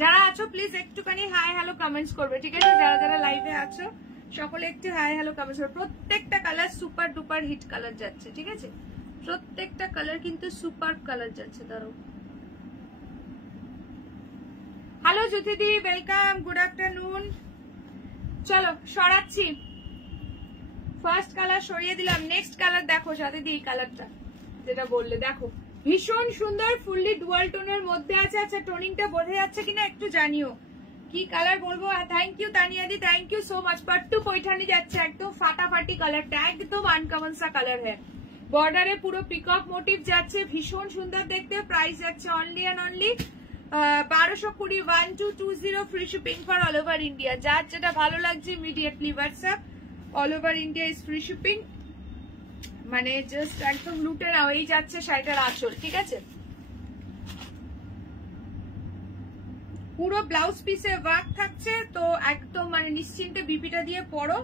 যারা আছো প্লিজ একটুখানি হাই হ্যালো কমেন্টস করবে, ঠিক আছে? যারা যারা লাইভে আছো সকলে একটু হাই হ্যালো কমেন্টস করবে। প্রত্যেকটা colour super duper hit colour যাচ্ছে, ঠিক আছে? প্রত্যেকটা কালার কিন্তু সুপার কালার যাচ্ছে। ধরো, হ্যালো জ্যোতিদি, ওয়েলকাম, গুড আফটারনুন। চলো সরাচ্ছি, ফার্স্ট কালার সরিয়ে দিলাম। নেক্সট কালার দেখো সাথে দিয়ে, এই কালারটা যেটা বললে দেখো, ভীষণ সুন্দর, ফুললি ডুয়াল টোনের মধ্যে আছে। আচ্ছা টোনিংটা বোঝা যাচ্ছে কিনা একটু জানিও, কি কালার বলবো। থ্যাংক ইউ তানিয়াদি, thank you so much. Pattu Paithani যাচ্ছে, একদম ফাটাফাটি কালারটা, একদম আনকমন সা কালার হ্যাঁ। বর্ডারে পুরো পিকক মোটিভ যাচ্ছে, ভীষণ সুন্দর দেখতে। প্রাইস যাচ্ছে only and only 1220, 1220 free shipping for all over India. যার যেটা ভালো লাগছে immediately WhatsApp. All over India is free shipping, মানে জাস্ট একদম লুটে নাও। এই যাচ্ছে শাড়িটার আঁচল, ঠিক আছে? পুরো ব্লাউজ পিসে ওয়ার্ক থাকছে, তো একদম মানে নিশ্চিন্তে বিপিটা দিয়ে পরো।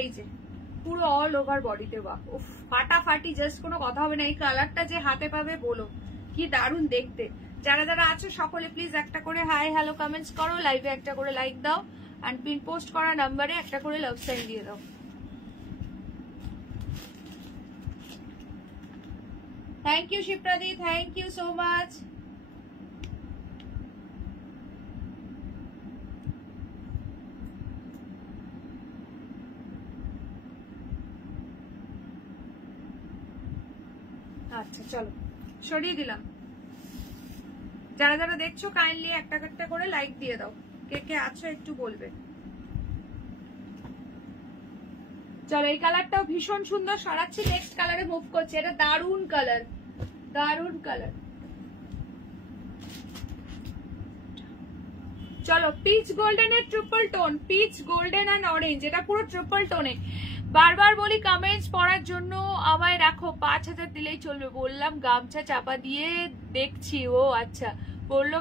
এই যে পুরো অল ওভার বডিতে ওয়ার্ক, উফ ফাটাফাটি, জাস্ট কোনো কথা হবে না। এই কালারটা যে হাতে পাবে বলো কি দারুণ দেখতে। যারা যারা আছো সকলে প্লিজ একটা করে হাই হ্যালো কমেন্টস করো, লাইভে একটা করে লাইক দাও, এন্ড পিন পোস্ট করা নাম্বারে একটা করে লাভ সাইন দিয়ে দাও। থ্যাংক ইউ শিপ্রাদি, থ্যাংক ইউ সো মাচ। আচ্ছা চলো সরিয়ে দিলাম। যারা যারা দেখছো কাইন্ডলি একটা একটা করে লাইক দিয়ে দাও, কে কে আছো একটু বলবে। চলো এই কালারটাও ভীষণ সুন্দর, সরাচ্ছি। নেক্সট কালারে মুভ করছে, এটা দারুন কালার, দারুন কালার। চলো পিচ গোল্ডেনের triple tone, peach golden and orange, এটা পুরো ট্রিপল টোনে। বারবার বলি কমেন্টস পড়ার জন্য আমায় রাখো, 5000 দিলেই চলবে। বললাম গামছা চাপা দিয়ে দেখছি, ও আচ্ছা বললো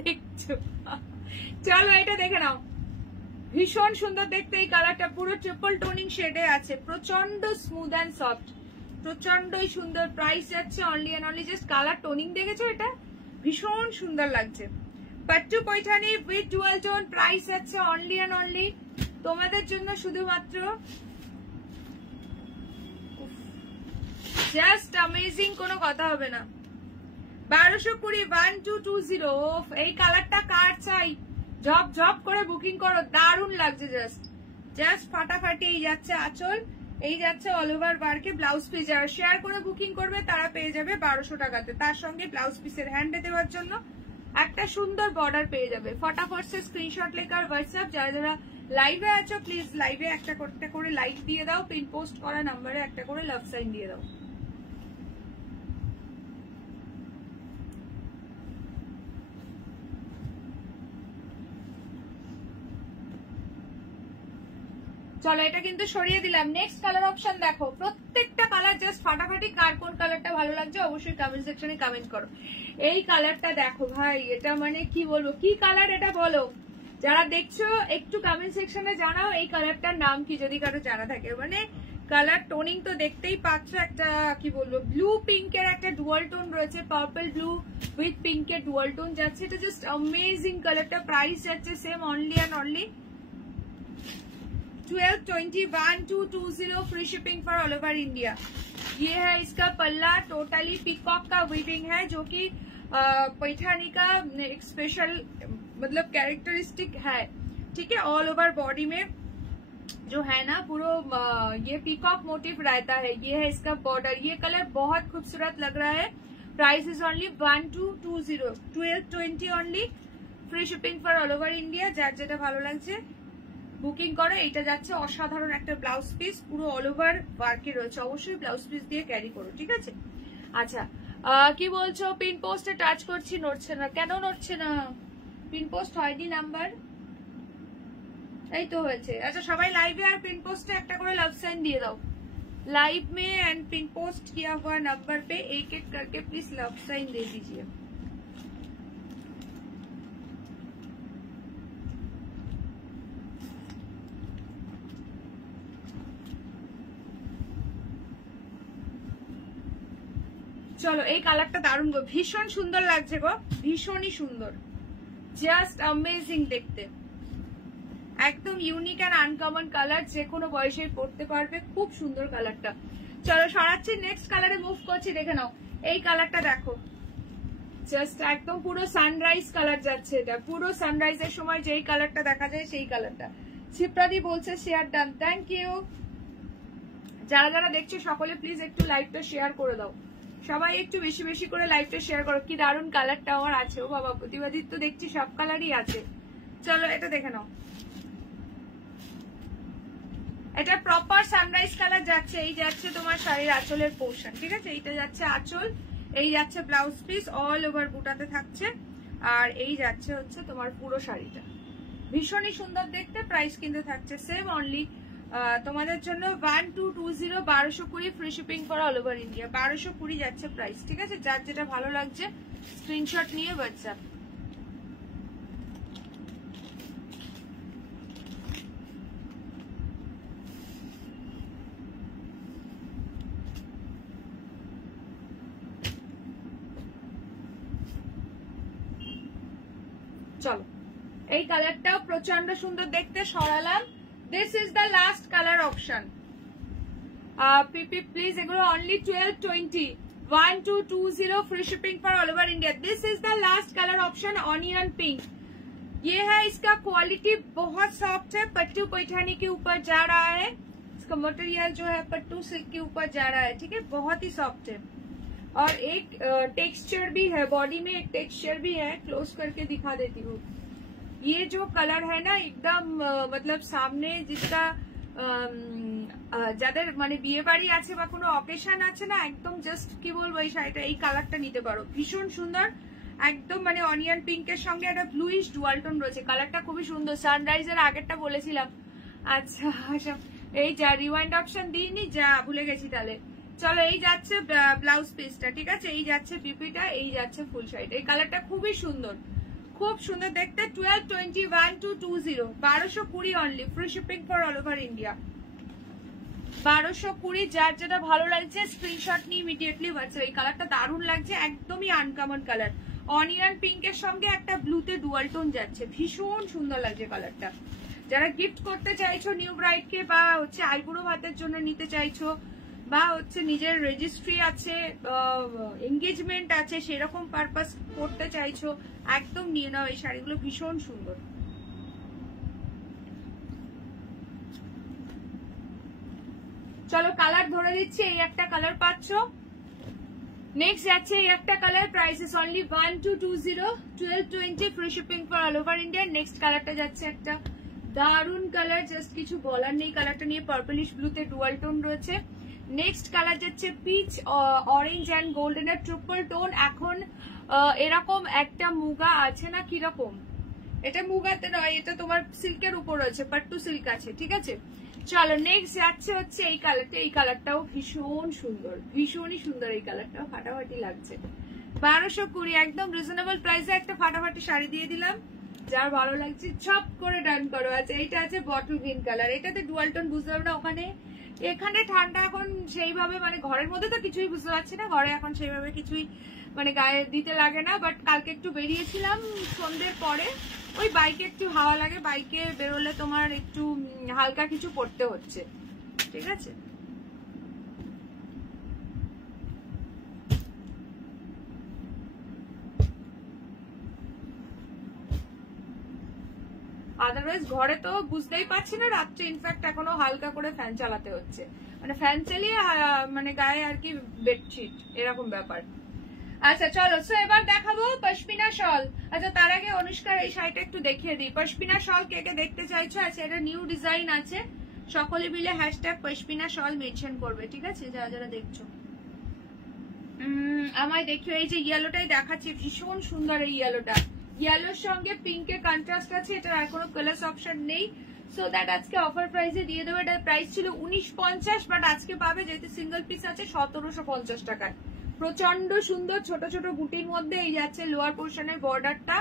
দেখছো। চলো এটা দেখে নাও, ভীষণ সুন্দর দেখতে এই কালারটা, পুরো ট্রিপল টোনিং শেডে আছে, প্রচন্ড স্মুথ অ্যান্ড সফট, প্রচন্ডই সুন্দর। প্রাইস যাচ্ছে only and only, just colour toning দেখেছো, এটা ভীষণ সুন্দর লাগছে। Pattu Paithani with dual tone, price যাচ্ছে অনলি অ্যান্ড অনলি তোমাদের জন্য শুধুমাত্র জাস্ট অ্যামেজিং, কোনো কথা হবে না। 1220, 1220। এই কালারটা কার চাই ঝপ ঝপ করে বুকিং করো, দারুণ লাগছে, জাস্ট জাস্ট ফাটাফাটি। এই যাচ্ছে আঁচল, এই যাচ্ছে অল ওভার ওয়ার্কে ব্লাউজ পিস। যারা শেয়ার করে বুকিং করবে তারা পেয়ে যাবে 1200 টাকাতে। তার সঙ্গে ব্লাউজ পিসের হ্যান্ডে দেওয়ার জন্য একটা সুন্দর বর্ডার পেয়ে যাবে। ফটাফট সে স্ক্রিনশট লেকার হোয়াটসঅ্যাপ। যারা যারা লাইভে আছো প্লিজ লাইভে একটা করতে করে লাইক দিয়ে দাও, পিন পোস্ট করা নাম্বারে একটা করে লাভ সাইন দিয়ে দাও। চলো এটা কিন্তু সরিয়ে দিলাম। নেক্সট কালার অপশন দেখো, প্রত্যেকটা কালার জাস্ট ফাটাফাটি। কার কোন কালারটা ভালো লাগছে অবশ্যই কমেন্ট সেকশনে কমেন্ট করো। এই কালারটা দেখো ভাই, এটা মানে কি বলবো, কি কালার এটা বলো। যারা দেখছো একটু কমেন্ট সেকশনে জানাও এই কালারটার নাম কি, যদি কারো জানা থাকে। মানে কালার টোনিং তো দেখতেই পাচ্ছ, একটা কি বলবো ব্লু পিঙ্কের একটা ডুয়াল টোন রয়েছে, পার্পল ব্লু উইথ পিঙ্কের ডুয়াল টোন যাচ্ছে, এটা জাস্ট অ্যামেজিং কালারটা। প্রাইস যাচ্ছে same only and only 1221 free shipping for all over India. ये है इसका पल्ला, टोटली पीकॉक का वीविंग है, जो कि पैठानी का एक स्पेशल मतलब कैरेक्टरिस्टिक है, ठीक है। ऑल ओवर बॉडी में जो है ना पूरा ये पीकॉक मोटिव रहता है। ये है इसका बॉर्डर, ये कलर बहुत खूबसूरत लग रहा है। Price is only 1220, 1220 only, free shipping for all over India. যার যেটা ভালো লাগছে বুকিং করো। এইটা যাচ্ছে অসাধারণ একটা ব্লাউজ পিস, পুরো অল ওভার ওয়ার্কে রয়েছে, অবশ্যই ব্লাউজ পিস দিয়ে ক্যারি করো, ঠিক আছে। আচ্ছা কি বলছো, পিন পোস্টে টাচ করছি, নড়ছে না কেন? নড়ছে না, পিন পোস্ট হয়নি নাম্বার, এই তো হয়েছে। আচ্ছা সবাই লাইভে আর পিন পোস্টে একটা করে লাভ সাইন দিয়ে দাও। लाइव में एंड पिन पोस्ट किया हुआ नंबर पे एक एक करके प्लीज लव साइन दे दीजिए। চলো এই কালারটা দারুণ গো, ভীষণ সুন্দর লাগছে গো, ভীষণই সুন্দর, জাস্ট অ্যামেজিং দেখতে, একদম ইউনিক এন্ড আনকমন কালার, যে কোনো বয়সে পড়তে পারবে, খুব সুন্দর কালারটা। চলো সরাচ্ছি, নেক্সট কালারে মুভ করছি, দেখে নাও এই কালারটা দেখো, জাস্ট একদম পুরো সানরাইজ কালার যাচ্ছে, এটা পুরো সানরাইজের সময় যেই কালারটা দেখা যায় সেই কালারটা। শিপ্রাদি বলছে শেয়ার ডান, থ্যাংক ইউ। যারা যারা দেখছো সকলে প্লিজ একটু লাইভটা শেয়ার করে দাও, সবাই একটু বেশি বেশি করে লাইভটা শেয়ার করো। কি দারুণ কালারটা আমার আছে, ও বাবা প্রতিবাদিত তো দেখছি সব কালারই আছে। চলো এটা দেখে নাও, এটা প্রপার সানরাইজ কালার যাচ্ছে। এই যাচ্ছে তোমার শাড়ির আঁচলের পোর্শন, ঠিক আছে, এইটা যাচ্ছে আঁচল, এই যাচ্ছে ব্লাউজ পিস, অল ওভার বুটাতে থাকছে, আর এই যাচ্ছে হচ্ছে তোমার পুরো শাড়িটা, ভীষণই সুন্দর দেখতে। প্রাইস কিন্তু থাকছে সেম অনলি তোমাদের জন্য 1220, 1220 free shipping for all over India, 1220 যাচ্ছে প্রাইস, ঠিক আছে। যার যেটা ভালো লাগছে স্ক্রিনশট নিয়ে হোয়াটসঅ্যাপ। চলো এই কালারটাও প্রচন্ড সুন্দর দেখতে, সরালাম। This is the last colour option, পিপি প্লিজ এগুলো only 1220, 1220 free shipping for all over India. This is the last colour option, onion pink. ये है, इसका क्वालिटी बहुत सॉफ्ट है, पट्टू पैठानी के ऊपर जा रहा है, इसका मटेरियल जो है पट्टू सिल्क के ऊपर जा रहा है, ठीक है, बहुत ही सॉफ्ट है। और एक टेक्सचर भी है, बॉडी में एक टेक्सचर भी है, क्लोज करके दिखा देती हूँ। ये जो कलर है ना एकदम मतलब सामने जिसका যাদের মানে বিয়ে বাড়ি আছে বা কোনো অকেশন আছে না, একদম জাস্ট কি বলবো, এই শাড়িটা এই কালারটা নিতে পারো, ভীষণ সুন্দর, একদম মানে অনিয়ন পিঙ্কের সঙ্গে একটা ব্লুইশ ডুয়ালটন রয়েছে, কালারটা খুবই সুন্দর। সানরাইজের আগেরটা বলেছিলাম, আচ্ছা এই যা রিওয়াইন্ড অপশন দিইনি, যা ভুলে গেছি তাহলে। চলো এই যাচ্ছে ব্লাউজ পিসটা, ঠিক আছে, এই যাচ্ছে পিপিটা, এই যাচ্ছে ফুল শাড়িটা, এই কালারটা খুবই সুন্দর, খুব সুন্দর দেখতে। 1220, 1220, 1220 only, free shipping for all over India, 1220। যার যেটা ভালো লাগছে স্ক্রিনশট নিয়ে ইমিডিয়েটলি হোয়াটসঅ্যাপ। এই কালারটা দারুণ লাগছে, একদমই আনকমন কালার, অনিয়ন পিঙ্কের সঙ্গে একটা ব্লুতে ডুয়াল টোন যাচ্ছে, ভীষণ সুন্দর লাগছে কালারটা। যারা গিফট করতে চাইছো নিউ ব্রাইড কে, বা হচ্ছে আইবুড়ো ভাতের জন্য নিতে চাইছো, বা হচ্ছে নিজের রেজিস্ট্রি আছে, এঙ্গেজমেন্ট আছে, সেরকম পারপাস করতে চাইছো, একদম নিয়ে নাও, এই শাড়িগুলো ভীষণ সুন্দর। চলো কালার ধরে দিচ্ছি, এই একটা কালার পাচ্ছ, নেক্সট যাচ্ছে এই একটা colour, price is only 1220, 1220 free shipping for all over India. Next কালারটা যাচ্ছে একটা দারুন কালার, জাস্ট কিছু বলার নেই, কালারটা নিয়ে পার্পলিশ ব্লুতে ডুয়াল টোন রয়েছে। নেক্সট কালার যাচ্ছে পিচ অরেঞ্জ অ্যান্ড গোল্ডেনের ট্রিপল টোন। এখন এরকম একটা মুগা আছে না, কিরকম, এটা মুগাতে নয়, এটা তোমার সিল্কের উপর রয়েছে, পাট্টু সিল্ক আছে, ঠিক আছে। চলো নেক্সট যাচ্ছে হচ্ছে এই কালারটা, এই কালারটাও ভীষণ সুন্দর, ভীষণই সুন্দর, এই কালারটাও ফাটাফাটি লাগছে। 1220 একদম রিজনেবল প্রাইসে একটা ফাটাফাটি শাড়ি দিয়ে দিলাম, যার ভালো লাগছে ছপ করে ডান করো। আচ্ছা এইটা আছে বটল গ্রিন কালার, এটাতে ডুয়াল টোন বুঝতে পারবে না, ওখানে এখানে ঠান্ডা এখন সেইভাবে মানে ঘরের মধ্যে তো কিছুই বুঝতে পারছি না, ঘরে এখন সেইভাবে কিছুই মানে গায়ে দিতে লাগে না, বাট কালকে একটু বেরিয়েছিলাম সন্ধ্যের পরে, ওই বাইকে একটু হাওয়া লাগে, বাইকে বেরোলে তোমার একটু হালকা কিছু পরতে হচ্ছে, ঠিক আছে। আদারওয়াইজ ঘরে তো বুঝতেই পারছি না, রাত্রে ইনফ্যাক্ট এখনো হালকা করে ফ্যান চালাতে হচ্ছে, মানে ফ্যান চালিয়ে মানে গায়ে আর কি বেডশিট, এরকম ব্যাপার। আচ্ছা চলো, সো এবার দেখাবো পশমিনা শল। আচ্ছা তার আগে অনুষ্কার এই শাড়িটা একটু দেখিয়ে দিই। পশমিনা শল কে কে দেখতে চাইছো? আচ্ছা এটা নিউ ডিজাইন আছে, সকলে মিলে হ্যাশট্যাগ পশমিনা শল মেনশন করবে, ঠিক আছে, যারা যারা দেখছো। আমায় দেখিও, এই যে ইয়েলোটাই দেখাচ্ছি, ভীষণ সুন্দর এই ইয়েলোটা, ইয়েলোর সঙ্গে পিঙ্কের কন্ট্রাস্ট আছে, এটার আর কোনো কালার অপশন নেই, সো দ্যাট আজকে অফার প্রাইসে দিয়ে দেবো। এটার প্রাইস ছিল 1950, বাট আজকে পাবে যেহেতু সিঙ্গেল পিস আছে 1750 টাকায়। প্রচন্ড সুন্দর ছোট ছোট বুটির মধ্যে এই যাচ্ছে লোয়ার পোর্শনের বর্ডারটা,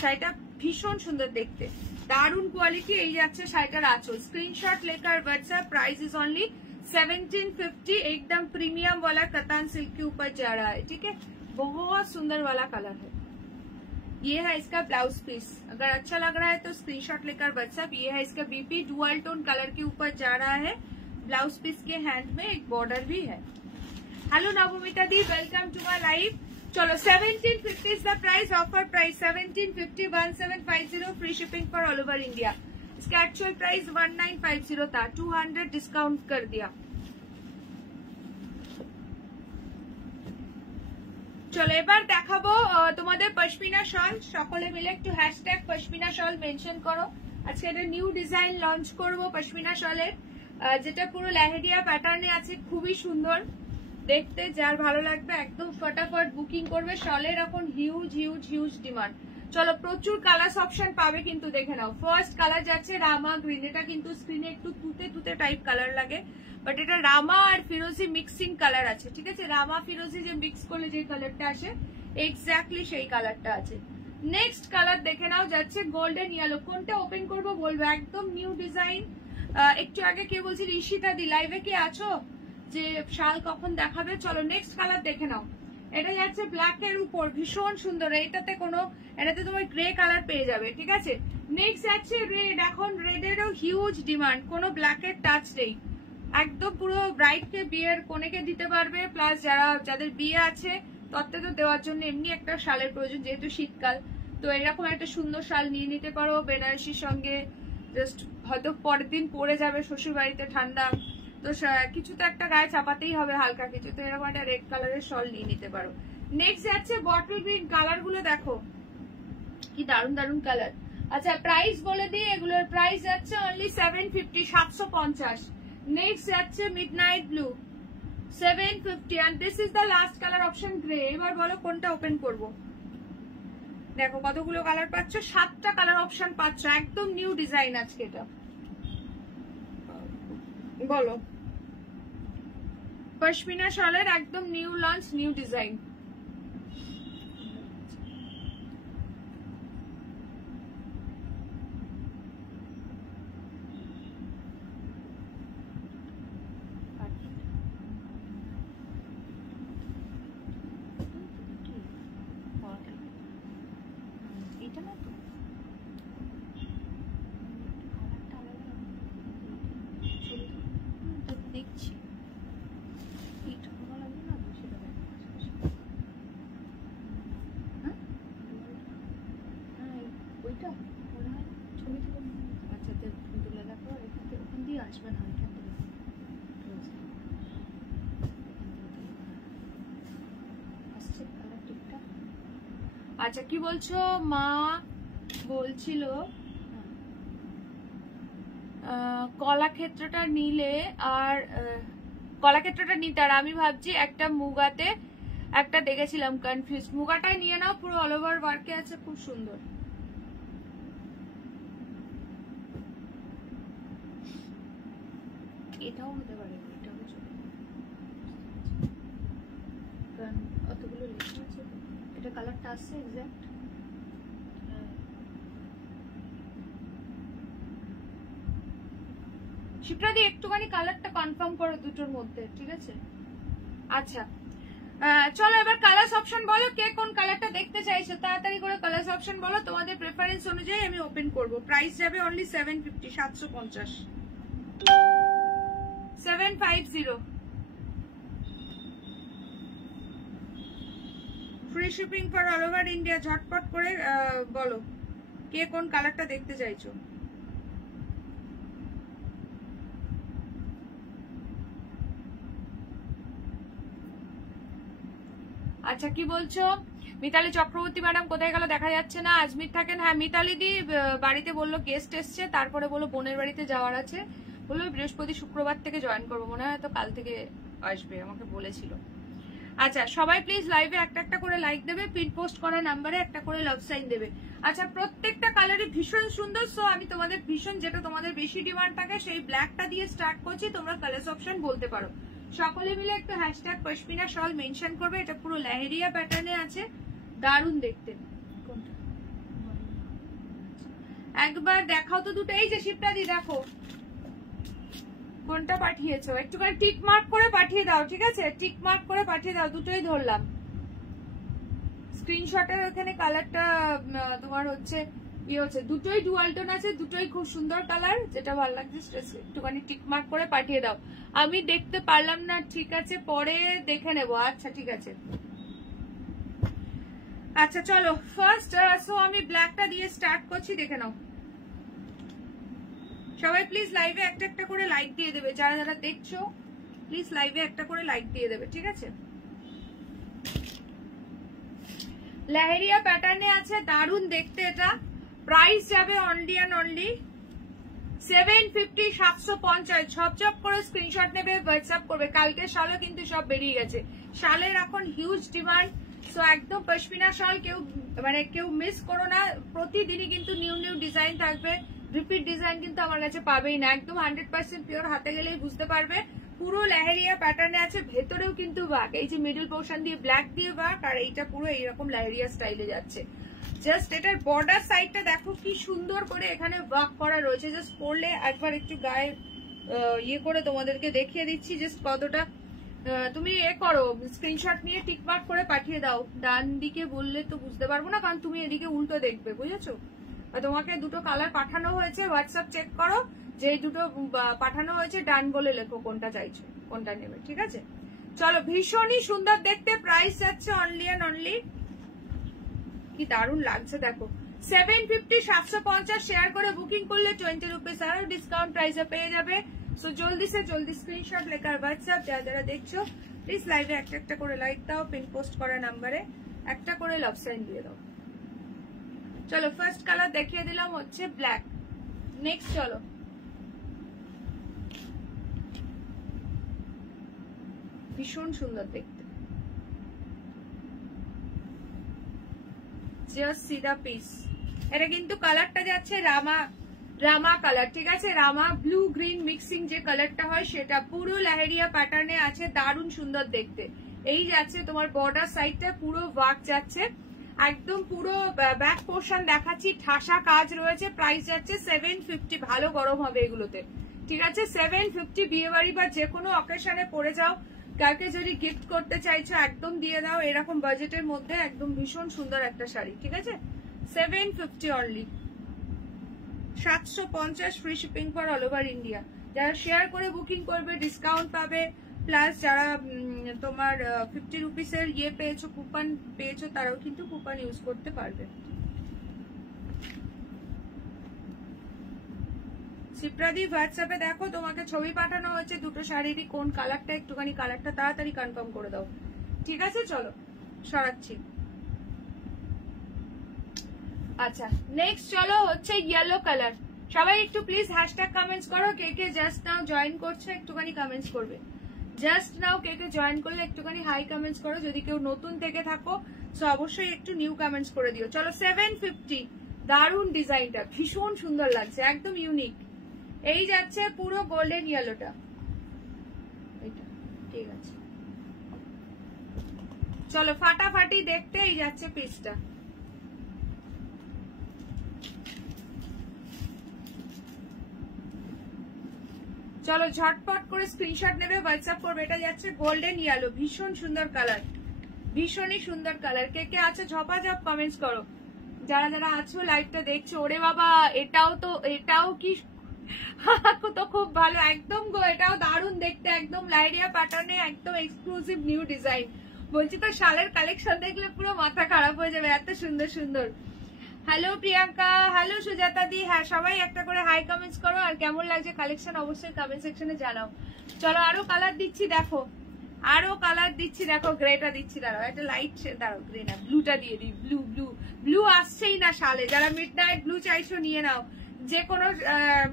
শাড়িটা ভীষণ সুন্দর দেখতে, দারুন কোয়ালিটি। এই যাচ্ছে শাড়িটার আঁচল, স্ক্রিনশট लेकर व्हाट्सएप, प्राइस इज ओनली 1750, एकदम प्रीमियम वाला कतान सिल्क के ऊपर जा रहा है, ठीक है, बहुत सुंदर वाला कलर है। ये है इसका ब्लाउज पीस, अगर अच्छा लग रहा है तो स्क्रीनशॉट लेकर व्हाट्सएप। ये है इसका बीपी डुअल टोन कलर के ऊपर जा रहा है, ब्लाउज पीस के हैंड में एक बॉर्डर भी है। हेलो नवमिता दी, वेलकम टू माय लाइव। चलो 1750 is the price, offer price 1750, 1750, free shipping for all over India. इसका एक्चुअल प्राइस 1950 था, 200 डिस्काउंट कर दिया। চলো এবার দেখাবো তোমাদের পশমিনা শল, সকলে মিলে একটু হ্যাশট্যাগ পশমিনা শল মেনশন করো। আজকে একটা নিউ ডিজাইন লঞ্চ করব পশমিনা শলের, যেটা পুরো লেহেরিয়া প্যাটার্নে আছে, খুবই সুন্দর দেখতে, যার ভালো লাগবে একদম ফটাফট বুকিং করবে। শলের এখন হিউজ হিউজ হিউজ ডিমান্ড। চলো প্রচুর কালার অপশন পাবে কিন্তু, দেখে নাও। ফার্স্ট কালার যাচ্ছে রামা গ্রিন, এটা কিন্তু স্ক্রিনে একটু তুতে তুতে টাইপ কালার লাগে, বাট এটা রামা আর ফিরোজি মিক্সিং কালার আছে, ঠিক আছে, রামা ফিরোজি যে মিক্স করলে যে কালারটা আসে এক্স্যাক্টলি সেই কালারটা আছে। নেক্সট কালার দেখে নাও, যাচ্ছে গোল্ডেন ইয়েলো। কোনটা ওপেন করবো বলবো, একদম নিউ ডিজাইন। একটু আগে কে বলছি, ঋষিতা দি লাইভে কি আছো, যে শাল কখন দেখাবে? চলো নেক্সট কালার দেখে নাও, এটা যাচ্ছে ব্ল্যাক এর উপর, ভীষণ সুন্দর, এটাতে তোমার গ্রে কালার পেয়ে যাবে, ঠিক আছে। নেক্সট যাচ্ছে রেড, এখন রেডেরও হিউজ ডিমান্ড, কোনো ব্ল্যাকের টাচ নেই, একদম পুরো ব্রাইড কে বিয়ের কোনেকে দিতে পারবে, প্লাস যাদের বিয়ে আছে তত্ত্বে দেওয়ার জন্য এমনি একটা শালের প্রয়োজন, যেহেতু শীতকাল, তো এরকম একটা সুন্দর শাল নিয়ে নিতে পারো বেনারসির সঙ্গে, জাস্ট হয়তো পরের দিন পরে যাবে শ্বশুর বাড়িতে ঠান্ডা, তো কিছু তো একটা গায়ে চাপাতেই হবে হালকা কিছু, তো এরকম একটা রেড কালারের শল নিয়ে নিতে পারো। নেক্সট যাচ্ছে বটল গ্রিন, কালার গুলো দেখো কি দারুন দারুন কালার। আচ্ছা প্রাইস বলে দিই, এগুলোর প্রাইস যাচ্ছে অনলি 750, 750। নেক্সট যাচ্ছে midnight blue, 750, and this is the last color option grey. এবার বলো কোনটা ওপেন করব? দেখো কতগুলো কালার পাচ্ছ, 7টা কালার অপশন পাচ্ছ, একদম নিউ ডিজাইন আজকে এটা, বলো। পশমিনা শলের একদম নিউ লঞ্চ, নিউ ডিজাইন। আচ্ছা কি বলছো? মা বলছিল কলাক্ষেত্রটা নিলে, আর কলাক্ষেত্রটা নিতে, আর আমি ভাবছি একটা মুগাতে একটা দেখেছিলাম, কনফিউজ। মুগাটাই নিয়ে নাও, পুরো অল ওভার ওয়ার্কে আছে, খুব সুন্দর। এটাও হতে পারে, এটাও চলে, কারণ অতগুলো লেখা আছে, এটা কালারটা আসছে এক্স্যাক্ট। শিপ্রাদি একটুখানি কালারটা কনফার্ম করো দুটোর মধ্যে, ঠিক আছে। আচ্ছা চলো এবার কালার অপশন বলো, কে কোন কালারটা দেখতে চাইছো, তাড়াতাড়ি করে কালার অপশন বলো, তোমাদের প্রেফারেন্স অনুযায়ী আমি ওপেন করব। প্রাইস যাবে only 750, 750, 750। Free shipping for all over India. ঝটপট করে বলো কে কোন কালারটা দেখতে চাইছো। আচ্ছা কি বলছো? মিতালি চক্রবর্তী ম্যাডাম কোথায় গেল, দেখা যাচ্ছে না। আজমির থাকেন। হ্যাঁ মিতালি দি বাড়িতে বললো গেস্ট এসছে, তারপরে বললো বোনের বাড়িতে যাওয়ার আছে, বললো বৃহস্পতি শুক্রবার থেকে জয়েন করবো, মনে হয় তো কাল থেকে আসবে, আমাকে বলেছিল। আচ্ছা সবাই প্লিজ লাইভে একটা একটা করে লাইক দেবে, পিন পোস্ট করা নাম্বারে একটা করে লাভ সাইন দেবে। আচ্ছা প্রত্যেকটা কালারই ভীষণ সুন্দর। সো আমি তোমাদের ভীষণ যেটা তোমাদের বেশি ডিমান্ড থাকে সেই ব্ল্যাকটা দিয়ে স্টার্ট করছি, তোমরা কালার অপশন বলতে পারো। সকলে মিলে একটু হ্যাশট্যাগ পশমিনা শল মেনশন করবে। এটা পুরো লেহেরিয়া প্যাটার্নে আছে, দারুণ দেখতে। একবার দেখাও তো দুটো, এই যে শিপটা দি দেখো কোনটা পাঠিয়েছো, একটুখানি টিক মার্ক করে পাঠিয়ে দাও, ঠিক আছে? টিক মার্ক করে পাঠিয়ে দাও, দুটোই ধরলাম। স্ক্রিনশটের ওখানে কালারটা তোমার হচ্ছে ইয়ে হচ্ছে, দুটোই ডুয়াল টোন আছে, দুটোই খুব সুন্দর কালার, যেটা ভালো লাগছে একটুখানি টিক মার্ক করে পাঠিয়ে দাও। আমি দেখতে পারলাম না, ঠিক আছে পরে দেখে নেবো। আচ্ছা ঠিক আছে। আচ্ছা চলো ফার্স্ট সো আমি ব্ল্যাকটা দিয়ে স্টার্ট করছি, দেখে নাও। সবাই প্লিজ লাইভে একটা একটা করে লাইক দিয়ে দেবে, যারা যারা দেখছো প্লিজ লাইভে একটা করে লাইক দিয়ে দেবে, ঠিক আছে? লেহেরিয়া প্যাটার্নে আছে, দারুণ দেখতে এটা। প্রাইস যাবে অনলি অ্যান্ড অনলি 750, 750। ঝপঝপ করে স্ক্রিনশট নেবে, হোয়াটসঅ্যাপ করবে। কালকে শালও কিন্তু সব বেরিয়ে গেছে, শালের এখন হিউজ ডিমান্ড। সো একদম পশমিনা শাল কেউ মিস করো না, প্রতিদিনই কিন্তু নিউ নিউ ডিজাইন থাকবে। রিপিট ডিজাইন কিন্তু আমার কাছে পাবেই না, একদম 100% পিওর, হাতে গেলেই বুঝতে পারবে। পুরো লেহেরিয়া প্যাটার্নে আছে, ভেতরেও কিন্তু ওয়ার্ক, এই যে মিডল পোর্শন দিয়ে ব্ল্যাক দিয়ে ওয়ার্ক, আর এইটা পুরো এইরকম লেহেরিয়া স্টাইলে যাচ্ছে। জাস্ট এটার বর্ডার সাইডটা দেখো কি সুন্দর করে এখানে ওয়ার্ক করা রয়েছে। জাস্ট পরলে একবার একটু গায়ে ইয়ে করে তোমাদেরকে দেখিয়ে দিচ্ছি জাস্ট কতটা। তুমি এ করো, স্ক্রিনশট নিয়ে টিক মার্ক করে পাঠিয়ে দাও। ডান দিকে বললে তো বুঝতে পারবো না, কারণ তুমি এদিকে উল্টো দেখবে, বুঝেছো? তোমাকে দুটো কালার পাঠানো হয়েছে, হোয়াটসঅ্যাপ চেক করো, যে দুটো পাঠানো হয়েছে ডান বলে লেখো কোনটা চাইছো, কোনটা নেবে, ঠিক আছে? চলো ভীষণই সুন্দর দেখতে। প্রাইস যাচ্ছে অনলি অ্যান্ড অনলি, কি দারুণ লাগছে দেখো, 750, 750। শেয়ার করে বুকিং করলে 20 রুপিস আরো ডিসকাউন্ট প্রাইসে পেয়ে যাবে। সো জলদি সে জলদি স্ক্রিনশট লেখার হোয়াটসঅ্যাপ, যারা যারা দেখছো প্লিজ লাইভে একটা একটা করে লাইক দাও, পিন পোস্ট করা নাম্বারে একটা করে লাভ সাইন দিয়ে দাও। চলো ফার্স্ট কালার দেখিয়ে দিলাম হচ্ছে ব্ল্যাক। নেক্সট চলো ভীষণ সুন্দর দেখতে, জাস্ট সি দা পিস। এটা কিন্তু কালারটা যাচ্ছে রামা কালার, ঠিক আছে? রামা ব্লু গ্রিন মিক্সিং যে কালারটা হয় সেটা, পুরো লেহেরিয়া প্যাটার্নে আছে, দারুণ সুন্দর দেখতে। এই যাচ্ছে তোমার বর্ডার সাইডটা পুরো ওয়ার্ক যাচ্ছে, একদম পুরো ব্যাক পোর্শন দেখাচ্ছি, ঠাসা কাজ রয়েছে। প্রাইস যাচ্ছে 750, ভালো গরম হবে এগুলোতে, ঠিক আছে? 750, বিয়ে বাড়ি বা যে কোনো অকেশনে পরে যাও, কাউকে যদি গিফট করতে চাইছো একদম দিয়ে দাও, এরকম বাজেটের মধ্যে একদম ভীষণ সুন্দর একটা শাড়ি, ঠিক আছে? 750 only, 750 free shipping for all over India. যারা শেয়ার করে বুকিং করবে ডিসকাউন্ট পাবে, প্লাস যারা তোমার 50 রুপিসের ইয়ে পেয়েছো, কুপন পেয়েছো, তারাও কিন্তু কুপন ইউজ করতে পারবে। শিপ্রাদি হোয়াটসঅ্যাপে দেখো, তোমাকে ছবি পাঠানো হয়েছে দুটো শাড়িরই, কোন কালারটা, একটুখানি কালারটা তাড়াতাড়ি কনফার্ম করে দাও, ঠিক আছে? চলো সরাচ্ছি। আচ্ছা নেক্সট চলো হচ্ছে ইয়েলো কালার। সবাই একটু প্লিজ হ্যাশট্যাগ কমেন্টস করো, কে কে জাস্ট নাও জয়েন করছো একটুখানি কমেন্টস করবে। জাস্ট নাও কে কে জয়েন করলে একটুখানি হাই কমেন্টস করো, যদি কেউ নতুন থেকে থাকো তো অবশ্যই একটু নিউ কমেন্টস করে দিও। চলো 750, দারুণ ডিজাইনটা, ভীষণ সুন্দর লাগছে, একদম ইউনিক। এই যাচ্ছে পুরো গোল্ডেন ইয়েলোটা, এটা ঠিক আছে? চলো ফাটাফাটি দেখতে এই যাচ্ছে পিসটা। চলো ঝটপট করে স্ক্রিনশট নেবে, হোয়াটসঅ্যাপ করবে। এটা যাচ্ছে গোল্ডেন ইয়েলো, ভীষণ সুন্দর কালার, ভীষণই সুন্দর কালার। কে কে আছে ঝপাঝপ কমেন্টস করো, যারা যারা আছো লাইভটা দেখছো। ওরে বাবা, এটাও কি তো খুব ভালো একদম গো, এটাও দারুণ দেখতে, একদম লাইরিয়া প্যাটার্নে, একদম এক্সক্লুসিভ নিউ ডিজাইন। বলছি তো শালের কালেকশন দেখলে পুরো মাথা খারাপ হয়ে যাবে, এত সুন্দর সুন্দর। হ্যালো প্রিয়াঙ্কা, হ্যালো সুজাতা দি, হ্যাঁ সবাই একটা করে হাই কমেন্টস করো, আর কেমন লাগছে কালেকশন অবশ্যই কমেন্ট সেকশনে জানাও। চলো আরো কালার দিচ্ছি, দেখো আরো কালার দিচ্ছি, দেখো গ্রেটা দিচ্ছি, দাঁড়াও একটা লাইট, দাঁড়াও গ্রে না ব্লুটা দিয়ে দিই, ব্লু ব্লু ব্লু আসছেই না শালে, যারা মিডনাইট ব্লু চাইছো নিয়ে নাও। যে কোনো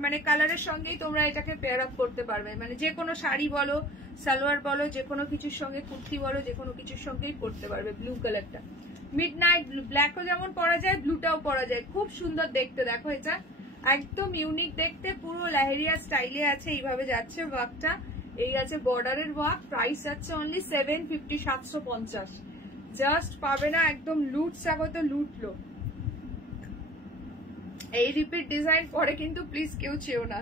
মানে কালারের সঙ্গেই তোমরা এটাকে পেয়ার আপ করতে পারবে, মানে যে কোনো শাড়ি বলো, সালোয়ার বলো, যে কোনো কিছুর সঙ্গে, কুর্তি বলো, যে কোনো কিছুর সঙ্গেই পরতে পারবে। ব্লু কালারটা মিডনাইট ব্লু, ব্ল্যাকও যেমন পরা যায় ব্লুটাও পরা যায়, খুব সুন্দর দেখতে। দেখো এটা একদম ইউনিক দেখতে, পুরো লাহেরিয়া স্টাইলে আছে, এইভাবে যাচ্ছে ওয়ার্কটা, এই আছে বর্ডারের ওয়ার্ক। প্রাইস যাচ্ছে অনলি 750, 750। জাস্ট পাবে না, একদম লুট স্বাগত, লুটলো। এই রিপিট ডিজাইন পরে কিন্তু প্লিজ কেউ চেও না।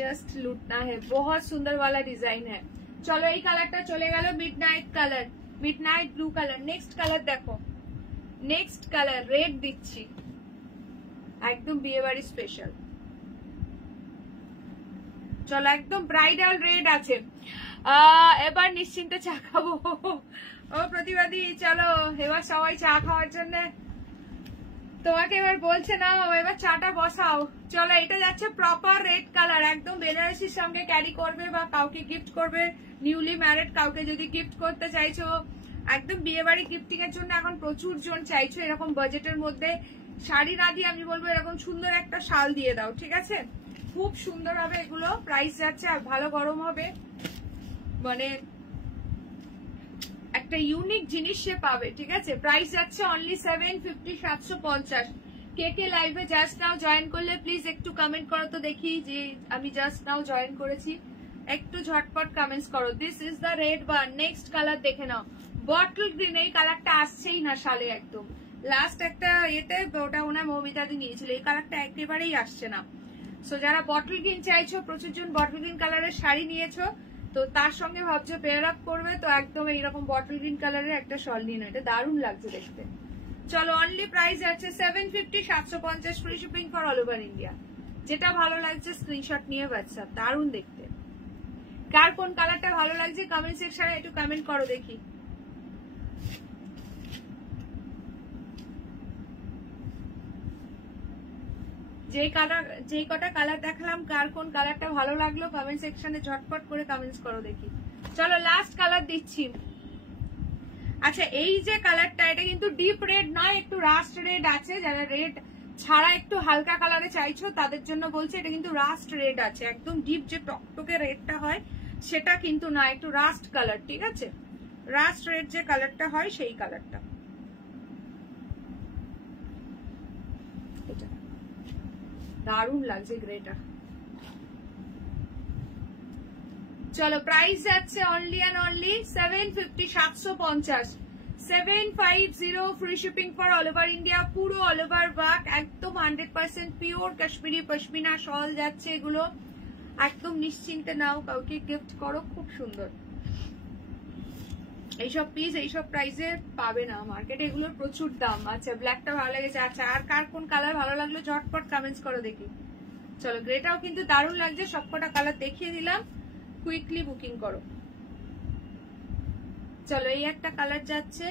जस्ट लूटना है, बहुत सुंदर वाला डिजाइन है। चलो এই কালারটা চলে গেল, midnight colour, midnight blue colour. Next colour দেখো, নেক্সট কালার রেড দিচ্ছি, একদম বিয়ে বাড়ি স্পেশাল। চলো একদম ব্রাইডাল রেড আছে, এবার নিশ্চিন্তে চা খাবো। ও প্রতিবাদী, চলো এবার সবাই চা খাওয়ার জন্য তোমাকে এবার বলছে না, এবার চাটা বসাও। চলো এটা যাচ্ছে প্রপার রেড কালার, একদম বেনারসির সঙ্গে ক্যারি করবে বা কাউকে গিফট করবে, নিউলি ম্যারিড কাউকে যদি গিফট করতে চাইছো, একদম বিয়ে বাড়ি গিফটিং এর জন্য এখন প্রচুর জন চাইছো, এরকম বাজেটের মধ্যে শাড়ি না দিয়ে আমি বলবো এরকম সুন্দর একটা শাল দিয়ে দাও, ঠিক আছে? খুব সুন্দর হবে এগুলো। প্রাইস যাচ্ছে, আর ভালো গরম হবে, মানে একটা ইউনিক জিনিস সে পাবে, ঠিক আছে? প্রাইস যাচ্ছে অনলি 750, 750। কে কে লাইভে জাস্ট নাও জয়েন করলে প্লিজ একটু কমেন্ট করো তো দেখি যে আমি জাস্ট নাও জয়েন করেছি, একটু ঝটপট কমেন্টস করো। This is the red one. Next colour দেখে নাও, বটল গ্রিন। এই কালারটা আসছেই না শালে, একদম লাস্ট একটা এতে ওটা ওনার মৌমিতাদি নিয়েছিল, এই কালারটা একেবারেই আসছে না। সো যারা বটল গ্রিন চাইছো, প্রচুর জন বটল গ্রিন কালারের শাড়ি নিয়েছো, তো তার সঙ্গে ভাবছো পেয়ার আপ করবে, তো একদম এইরকম বটল গ্রিন কালারের একটা শল নিয়ে নাও, এটা দারুণ লাগছে দেখতে। চলো অনলি প্রাইস আছে 750, 750, free shipping for all over India. যেটা ভালো লাগছে স্ক্রিনশট নিয়ে হোয়াটসঅ্যাপ, দারুণ দেখতে। কার কোন কালারটা ভালো লাগছে কমেন্ট সেকশনে একটু কমেন্ট করো দেখি। যে কটা কালার দেখালাম, কার কোন কালারটা ভালো লাগলো কমেন্ট সেকশনে ঝটপট করে কমেন্টস করো দেখি। চলো লাস্ট কালার দিচ্ছি। আচ্ছা এই যে কালারটা, এটা কিন্তু ডিপ রেড নয়, একটু রাস্ট রেড আছে। যারা রেড ছাড়া একটু হালকা কালারে চাইছো তাদের জন্য বলছি, এটা কিন্তু রাস্ট রেড আছে, একদম ডিপ যে টকটকে রেডটা হয় সেটা কিন্তু না, একটু রাস্ট কালার, ঠিক আছে? রাস্ট রেড যে কালারটা হয় সেই কালারটা। এটা দারুণ লাগছে গ্রেটা। চলো প্রাইস যাচ্ছে only and only 750, 750, 750, free shipping for all over India. পুরো অল ওভার ওয়ার্ক, একদম 100% পিওর কাশ্মীরি পশমিনা শল যাচ্ছে এগুলো, একদম নিশ্চিন্তে নাও, কাউকে গিফট করো, খুব সুন্দর। এইসব পিস এইসব প্রাইসে পাবে না মার্কেটে, এগুলোর প্রচুর দাম। আচ্ছা ব্ল্যাকটা ভালো লেগেছে। আচ্ছা আর কার কোন কালার ভালো লাগলো ঝটপট কমেন্টস করো দেখি। চলো গ্রেটাও কিন্তু দারুণ লাগছে, সবকটা কালার দেখিয়ে দিলাম, কুইকলি বুকিং করো। চলো এই একটা কালার যাচ্ছে,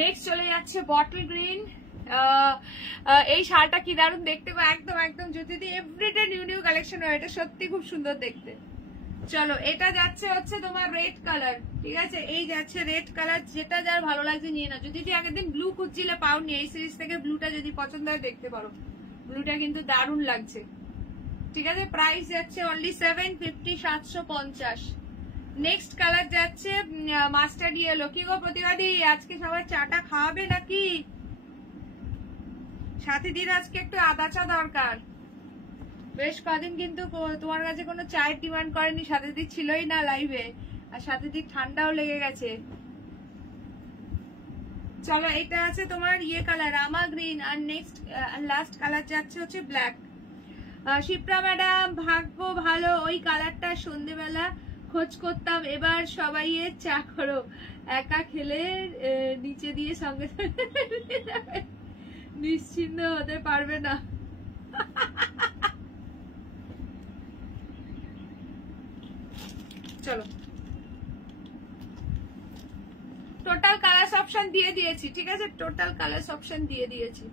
নেক্সট চলে যাচ্ছে বটল গ্রিন। এই শালটা কি দারুণ দেখতে, একদম একদম যদি দিয়ে এভরিডে নিউ নিউ কালেকশন হয়, এটা সত্যি খুব সুন্দর দেখতে। চলো এটা যাচ্ছে হচ্ছে তোমার রেড কালার, ঠিক আছে? এই যাচ্ছে রেড কালার, যেটা যার ভালো লাগছে নিয়ে না। যদি আগের দিন ব্লু খুঁজছিলে পাওনি, এই সিরিজ থেকে ব্লুটা যদি পছন্দ হয় দেখতে পারো, ব্লুটা কিন্তু দারুণ লাগছে, ঠিক আছে? প্রাইস যাচ্ছে অনলি 750, 750। নেক্সট কালার যাচ্ছে মাস্টার্ড ইয়েলো। কি গো প্রতিবাদী, আজকে সবাই চাটা খাওয়াবে নাকি? সাথীদির আজকে একটু আদা চা দরকার, বেশ কদিন কিন্তু তোমার কাছে কোনো চায়ের ডিমান্ড করেনি, সাথীদি ছিলই না লাইভে, আর সাথীদির ঠান্ডাও লেগে গেছে। চলো এটা আছে তোমার ইয়ে কালার রামা গ্রিন, আর নেক্সট লাস্ট কালার যাচ্ছে হচ্ছে ব্ল্যাক। শিপ্রা ম্যাডাম ভাগ্য ভালো, ওই কালারটা সন্ধ্যেবেলা খোঁজ করতাম, এবার সবাই চা করো, একা খেলে নিচে দিয়ে সঙ্গে নিশ্চিন্ত হতে পারবে না। চলো টোটাল কালার অপশন দিয়ে দিয়েছি, ঠিক আছে, টোটাল কালার অপশন দিয়ে দিয়েছি।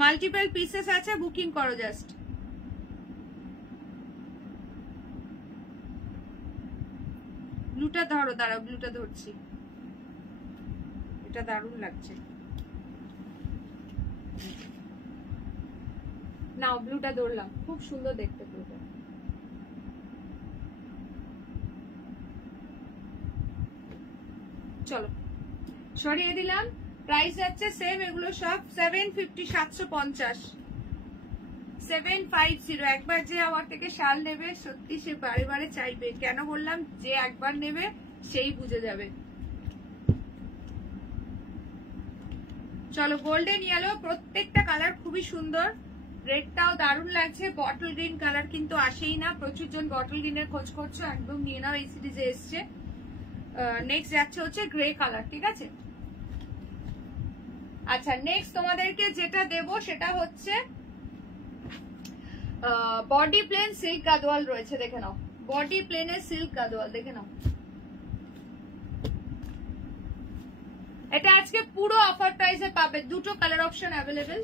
মাল্টিপল পিসেস আছে, বুকিং করো জাস্ট। ব্লুটা ধরো, দাঁড়াও ব্লুটা ধরছি, এটা দারুণ লাগছে। নাও ব্লুটা ধরলাম, খুব সুন্দর দেখতে ব্লুটা। চলো সরিয়ে দিলাম, প্রাইস যাচ্ছে সেম, এগুলো সব 750, 750, 750। একবার যে আমার থেকে শাল নেবে সত্যি সে বারে বারে চাইবে, কেন বললাম, যে একবার নেবে সেই বুঝে যাবে। চলো গোল্ডেন ইয়েলো, প্রত্যেকটা কালার খুবই সুন্দর, রেডটাও দারুণ লাগছে। বটল গ্রিন কালার কিন্তু আসেই না, প্রচুর জন বটল গ্রিনের খোঁজ করছো, একদম নিয়ে নাও, এই সিরিজে এসছে। নেক্সট যাচ্ছে হচ্ছে গ্রে কালার, ঠিক আছে। আচ্ছা নেক্সট তোমাদেরকে যেটা দেব সেটা হচ্ছে বডি প্লেন সিল্ক গাদোয়াল রয়েছে, দেখে নাও, বডি প্লেনের সিল্ক গাদোয়াল দেখে নাও। এটা আজকে পুরো অফার প্রাইসে পাবে, দুটো কালার অপশন অ্যাভেলেবেল।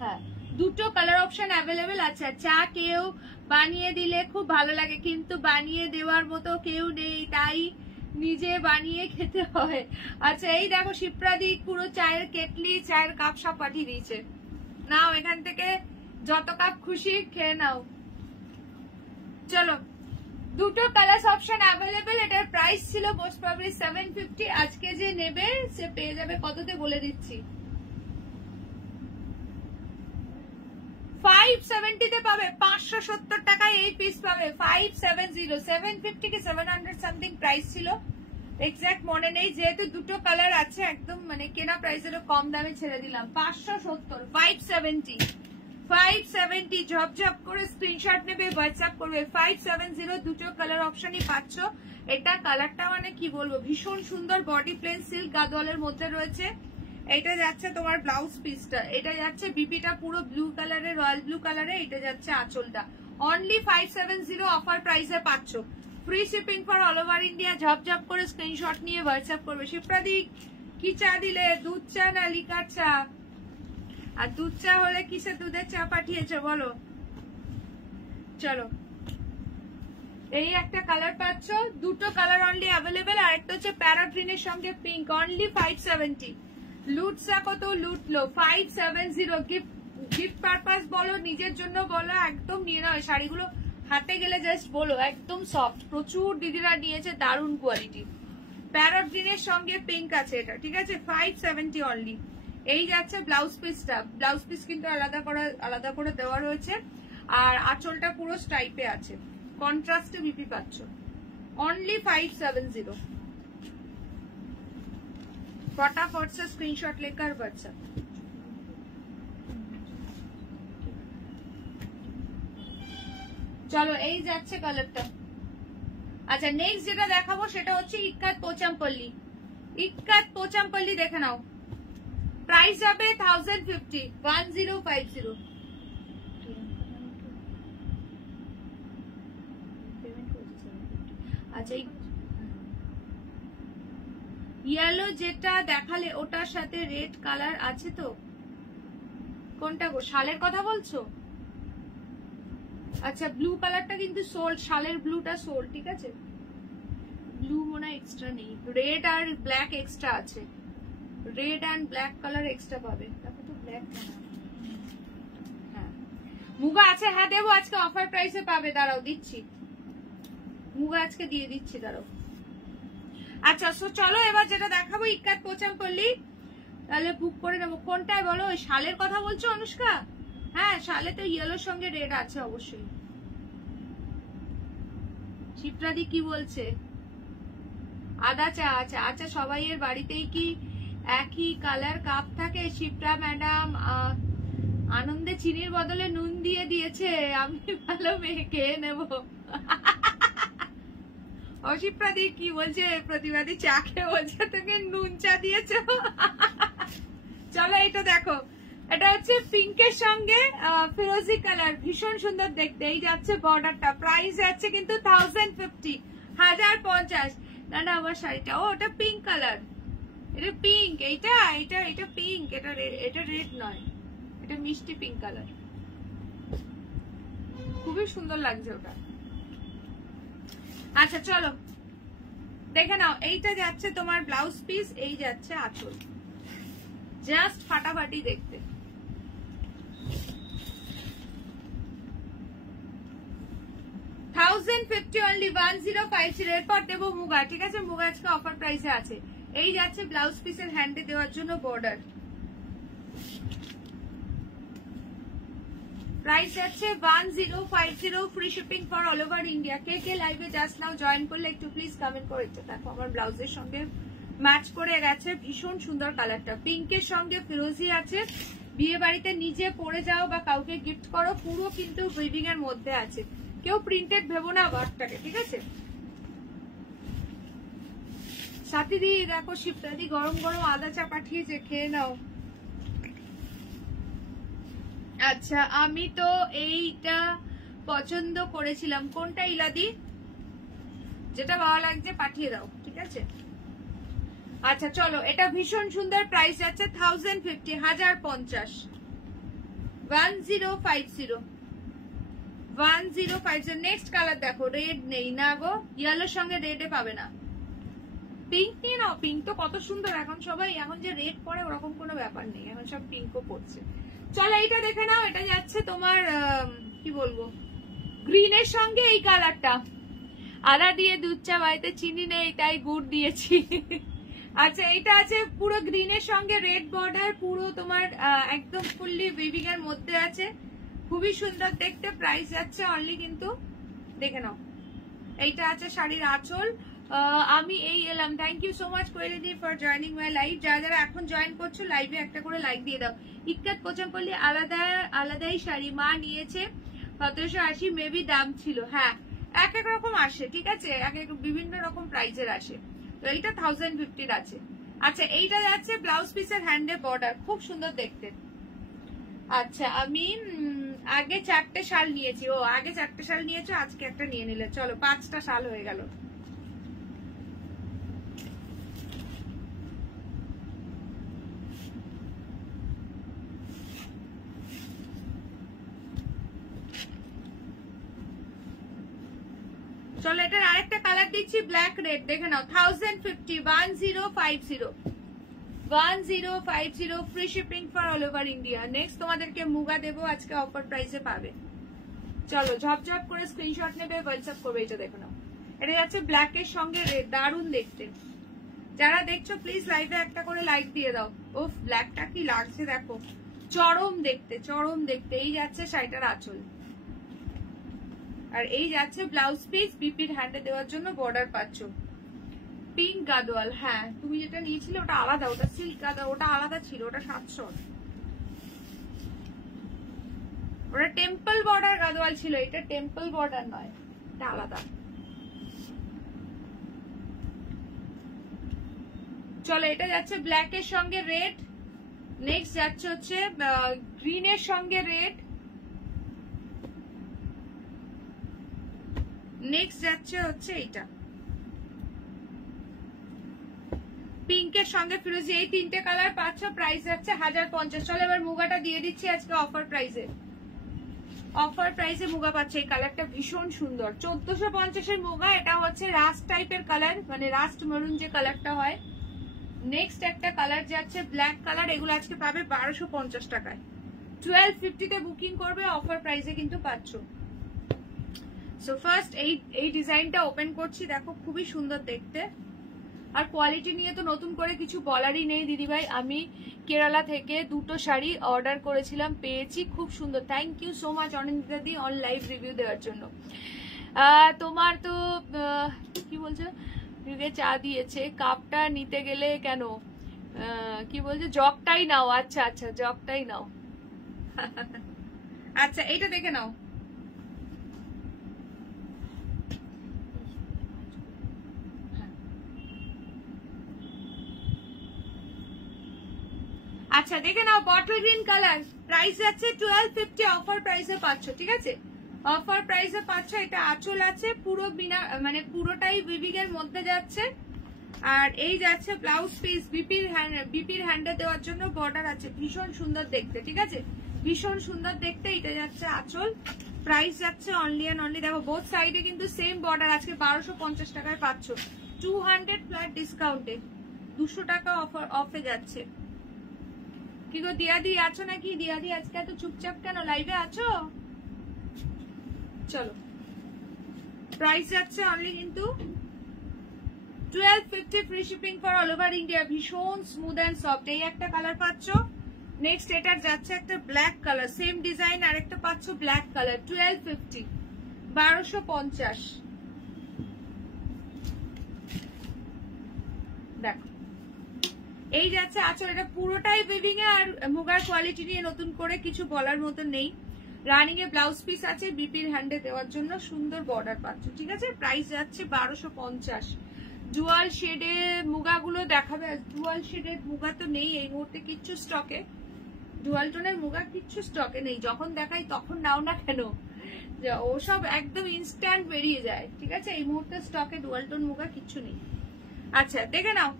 হ্যাঁ দুটো কালার অপশন অ্যাভেলেবেল আছে। চা কেউ বানিয়ে দিলে খুব ভালো লাগে, কিন্তু বানিয়ে দেওয়ার মতো কেউ নেই, তাই নিজে বানিয়ে খেতে হয়। আচ্ছা এই দেখো শিপ্রাদি পুরো চায়ের কেটলি, চায়ের কাপ সব পাঠিয়ে দিয়েছে, নাও এখান থেকে যত কাপ খুশি খেয়ে নাও। চলো দুটো কালার অপশন অ্যাভেলেবেল, এটার প্রাইস ছিল মোস্ট প্রবাবলি 750, আজকে যে নেবে সে পেয়ে যাবে কততে বলে দিচ্ছি, 570 তে পাবে, 570 টাকায় এই পিস পাবে, 570, 750 কি 700 সামথিং প্রাইস ছিল, এক্সাক্ট মনে নেই, যেহেতু দুটো কালার আছে একদম মানে কেনা প্রাইসেরও কম দামে ছেড়ে দিলাম, 570, 570, 570, ঝপঝপ করে স্ক্রিনশট নেবে, হোয়াটসঅ্যাপ করবে, 570, দুটো কালার অপশনই পাচ্ছ। এটা কালারটা মানে কি বলবো, ভীষণ সুন্দর, বডি প্লেন সিল্ক গাদোয়ালের মধ্যে রয়েছে। এটা যাচ্ছে তোমার ব্লাউজ পিসটা, এটা যাচ্ছে বিপিটা পুরো ব্লু কালারে, রয়্যাল ব্লু কালারে, এটা যাচ্ছে আঁচলটা। অনলি 570 অফার প্রাইসে পাচ্ছ, free shipping for all over India. ঝপঝপ করে স্ক্রিনশট নিয়ে হোয়াটসঅ্যাপ করবে। শিপ্রাদি কি চা দিলে, দুধ চা না লিকার চা? আর দুধ চা হলে কিসে দুধের চা পাঠিয়েছো বলো। চলো এই একটা কালার পাচ্ছ, দুটো কালার অনলি অ্যাভেলেবেল, আর একটা হচ্ছে প্যারট গ্রিনের সঙ্গে পিঙ্ক, অনলি 570। লুটসা কত লুটলো, 570। গিফট পারপাস বলো, নিজের জন্য বলো, একদম নিয়ে নাও। শাড়িগুলো হাতে গেলে জাস্ট বলো একদম সফট, প্রচুর দিদিরা নিয়েছে, দারুণ কোয়ালিটি। প্যারট গ্রিনের সঙ্গে পিঙ্ক আছে এটা, ঠিক আছে, 570 অনলি। এই যাচ্ছে ব্লাউজ পিসটা, ব্লাউজ পিস কিন্তু আলাদা করে দেওয়া রয়েছে, আর আঁচলটা পুরো স্ট্রাইপে আছে, কন্ট্রাস্টে বিপি পাচ্ছ, অনলি 570। फटाफट से स्क्रीनशॉट लेकर व्हाट्सएप। চলো এই যাচ্ছে কালারটা। আচ্ছা নেক্সট যেটা দেখাবো সেটা হচ্ছে ইক্কাত পোচামপল্লী। ইক্কাত পোচামপল্লী দেখে নাও, প্রাইস যাবে 1050, 1050। আচ্ছা ইয়েলো যেটা দেখালে ওটার সাথে রেড কালার আছে তো, কোনটা গো, শালের কথা বলছো? আচ্ছা ব্লু কালারটা কিন্তু সোল্ড, শালের ব্লুটা সোল্ড, ঠিক আছে, ব্লু মনে হয় এক্সট্রা নেই, রেড আর ব্ল্যাক এক্সট্রা আছে, red and black colour extra পাবে। দেখো তো ব্ল্যাক, হ্যাঁ মুগা আছে, হ্যাঁ দেবো আজকে অফার প্রাইসে পাবে, দাঁড়াও দিচ্ছি, মুগা আজকে দিয়ে দিচ্ছি, দাঁড়াও। আচ্ছা চলো এবার যেটা দেখাবো ইক্কাত পোচামপল্লী, তাহলে বুক করে নেবো। কোনটায় বলো, ওই শালের কথা বলছো অনুষ্কা? হ্যাঁ শালে তো ইয়েলোর সঙ্গে রেড আছে অবশ্যই। শিপ্রাদি কি বলছে? আদা চা আছে, আচ্ছা সবাই এর বাড়িতেই কি একই কালার কাপ থাকে। শিপ্রা ম্যাডাম আনন্দে চিনির বদলে নুন দিয়ে দিয়েছে, আমি ভালো মেয়ে খেয়ে নেব। অশিপ্রা দি কি বলছে, প্রতিবাদী চা খেয়ে বলছে তোকে নুন চা দিয়েছো। চলো এটা দেখো, এটা হচ্ছে পিঙ্কের সঙ্গে ফিরোজি কালার, ভীষণ সুন্দর দেখতে। এই যাচ্ছে বর্ডারটা, প্রাইস যাচ্ছে কিন্তু 1050, 1050। না না আমার শাড়িটা, ও ওটা পিঙ্ক কালার, এটা পিঙ্ক, এইটা এটা এটা পিঙ্ক, এটা রেড নয়, এটা মিষ্টি পিঙ্ক কালার, খুবই সুন্দর লাগছে ওটা। আচ্ছা চলো দেখে নাও, এইটা যাচ্ছে তোমার ব্লাউজ পিস, এই যাচ্ছে আঁচল, জাস্ট ফাটাফাটি দেখতে। অনলি 1050। এরপর দেবো মুগা, ঠিক আছে? মুগা আজকে অফার প্রাইসে আছে। এই যাচ্ছে ব্লাউজ পিসের হ্যান্ডে দেওয়ার জন্য বর্ডার, প্রাইস যাচ্ছে 1050, free shipping for all over India. কে কে লাইভে জাস্ট নাও জয়েন করলে একটু প্লিজ কমেন্ট করে একটু দেখো। আমার ব্লাউজের সঙ্গে ম্যাচ করে গেছে, ভীষণ সুন্দর কালারটা, পিঙ্কের সঙ্গে ফিরোজি আছে। বিয়ে বাড়িতে নিজে পরে যাও বা কাউকে গিফট করো, পুরো কিন্তু উইভিং এর মধ্যে আছে, কেউ প্রিন্টেড ভেবো না ওয়ার্কটাকে, ঠিক আছে? সাথী দি দেখো, শিপ্রাদি গরম গরম আদা চা পাঠিয়েছে, খেয়ে নাও। আচ্ছা আমি তো এইটা পছন্দ করেছিলাম, কোনটা ইলাদি? যেটা ভালো লাগছে পাঠিয়ে দাও, ঠিক আছে? আচ্ছা চলো, এটা ভীষণ সুন্দর, প্রাইস যাচ্ছে 1050, 1050, 1050। নেক্সট কালার দেখো, রেড নেই না গো, ইয়েলোর সঙ্গে রেডে পাবে না। পিঙ্ক নিয়ে নাও, পিঙ্ক তো কত সুন্দর এখন, সবাই এখন যে রেড পরে ওরকম কোনো ব্যাপার নেই, এখন সব পিঙ্কও পড়ছে। চলো এইটা দেখে নাও, এটা যাচ্ছে তোমার কি বলবো, গ্রিনের সঙ্গে এই কালারটা। আদা দিয়ে দুধ চা, বাড়িতে চিনি নেই তাই গুড় দিয়েছি। আচ্ছা এটা আছে পুরো গ্রিনের সঙ্গে রেড বর্ডার, পুরো তোমার একদম ফুললি উইভিং এর মধ্যে আছে, খুবই সুন্দর দেখতে। প্রাইস যাচ্ছে অনলি কিন্তু দেখে নাও, এইটা আছে শাড়ির আঁচল। আমি এই এলাম, থ্যাংক ইউ সো মাচ কোয়েলিদি ফর জয়নিং মাই লাইভ। যারা যারা এখন জয়েন করছো লাইভে একটা করে লাইক দিয়ে দাও। ইক্কাত পোচামপল্লি আলাদাই শাড়ি মা নিয়েছে 1780, মেবি দাম ছিল। হ্যাঁ এক এক রকম আসে, ঠিক আছে, এক এক বিভিন্ন রকম প্রাইজের আসে, তো এইটা 1050 আছে। আচ্ছা এইটা যাচ্ছে ব্লাউজ পিসের হ্যান্ডে বর্ডার, খুব সুন্দর দেখতে। আচ্ছা আমি আগে 4টে শাল নিয়েছি। ও আগে 4টে শাল নিয়েছো, আজকে একটা নিয়ে নিলে, চলো 5টা শাল হয়ে গেল। চলো এটার আরেকটা কালার দিচ্ছি, ব্ল্যাক রেড, দেখে নাও, 1050, 1050, 1050, free shipping for all over India. Next তোমাদেরকে মুগা দেবো, আজকে অফার প্রাইসে পাবে। চলো ঝপঝপ করে স্ক্রিনশট নেবে, হোয়াটসঅ্যাপ করবে। এটা দেখো নাও, এটা যাচ্ছে ব্ল্যাক এর সঙ্গে রেড, দারুণ দেখতে। যারা দেখছো প্লিজ লাইভে একটা করে লাইক দিয়ে দাও। ওফ ব্ল্যাকটা কি লাগছে দেখো, চরম দেখতে, চরম দেখতে। এই যাচ্ছে শাড়িটার আঁচল, আর এই যাচ্ছে ব্লাউজ পিস, বিপির হ্যান্ডে দেওয়ার জন্য বর্ডার পাচ্ছ। পিঙ্ক গাদোয়াল, হ্যাঁ তুমি যেটা নিয়েছিলে ওটা আলাদা, ওটা সিল্ক গাদোয়াল, ওটা আলাদা ছিল, ওটা 700। ওটা টেম্পল বর্ডার গাদোয়াল ছিল, এটা টেম্পল বর্ডার নয়, এটা আলাদা। চলো এটা যাচ্ছে ব্ল্যাক এর সঙ্গে রেড, নেক্সট যাচ্ছে হচ্ছে গ্রিন এর সঙ্গে রেড, নেক্সট যাচ্ছে হচ্ছে এইটা পিঙ্কের সঙ্গে ফিরোজি। এই 3টে কালার পাচ্ছ, প্রাইস যাচ্ছে 1050। চলো এবার মুগাটা দিয়ে দিচ্ছি আজকে অফার প্রাইসে। অফার প্রাইসে মুগা পাচ্ছে, এই কালারটা ভীষণ সুন্দর, 1450 এর মুগা। এটা হচ্ছে রাস্ট টাইপের কালার, মানে রাস্ট মেরুন যে কালারটা হয়। নেক্সট একটা কালার যাচ্ছে ব্ল্যাক কালার, এগুলো আজকে পাবে 1250 টাকায়। 1250 তে বুকিং করবে, অফার প্রাইসে কিন্তু পাচ্ছ। সো ফার্স্ট এই ডিজাইনটা ওপেন করছি, দেখো খুবই সুন্দর দেখতে। আর কোয়ালিটি নিয়ে তো নতুন করে কিছু বলারই নেই দিদিভাই। আমি কেরালা থেকে 2টো শাড়ি অর্ডার করেছিলাম, পেয়েছি, খুব সুন্দর। Thank you so much Anindita di on live review দেওয়ার জন্য। তোমার তো কি বলছো, চা দিয়েছে, কাপটা নিতে গেলে কেন কি বলছে, জগটাই নাও। আচ্ছা আচ্ছা, জগটাই নাও। আচ্ছা এইটা দেখে নাও। আচ্ছা দেখে নাও, বটল গ্রিন কালার, প্রাইস যাচ্ছে 1250, অফার প্রাইসে পাচ্ছ, ঠিক আছে? অফার প্রাইসে পাচ্ছ। এটা আঁচল আছে পুরো বিনা, মানে পুরোটাই উইভিং এর মধ্যে যাচ্ছে। আর এই যাচ্ছে ব্লাউজ পিস, বিপির হ্যান্ডে দেওয়ার জন্য বর্ডার আছে, ভীষণ সুন্দর দেখতে, ঠিক আছে? ভীষণ সুন্দর দেখতে। এটা যাচ্ছে আঁচল, প্রাইস যাচ্ছে অনলি এন্ড অনলি, দেখো বোথ সাইডে কিন্তু সেম বর্ডার। আজকে 1250 টাকায় পাচ্ছ, 200 ফ্ল্যাট ডিসকাউন্টে, 200 টাকা অফে যাচ্ছে। কি গো দিয়াদি আছো নাকি? দিয়াদি আজকে এত চুপচাপ কেন, লাইভে আছো? চলো, প্রাইস যাচ্ছে অনলি কিন্তু 1250, free shipping for all over India. ভীষণ স্মুথ এন্ড সফট। এই একটা কালার পাচ্ছ। নেক্সট এটার যাচ্ছে একটা ব্ল্যাক কালার, সেম ডিজাইন, আর একটা পাচ্ছ ব্ল্যাক কালার, 1250, 1250। দেখো এই যাচ্ছে আঁচল, এটা পুরোটাই উইভিং এ, আর মুগার কোয়ালিটি নিয়ে নতুন করে কিছু বলার মতো নেই। রানিং এ ব্লাউজ পিস আছে, বিপির হ্যান্ডে দেওয়ার জন্য সুন্দর বর্ডার পাচ্ছ, ঠিক আছে? প্রাইস যাচ্ছে 1250। ডুয়াল শেডে মুগাগুলো দেখাবে। ডুয়াল শেডের মুগা তো নেই এই মুহূর্তে কিচ্ছু স্টকে, ডুয়াল টোনের মুগা কিচ্ছু স্টকে নেই। যখন দেখাই তখন নাও না কেন, ওসব একদম ইনস্ট্যান্ট বেরিয়ে যায়, ঠিক আছে? এই মুহূর্তে স্টকে ডুয়াল টোন মুগা কিচ্ছু নেই। আচ্ছা দেখে নাও,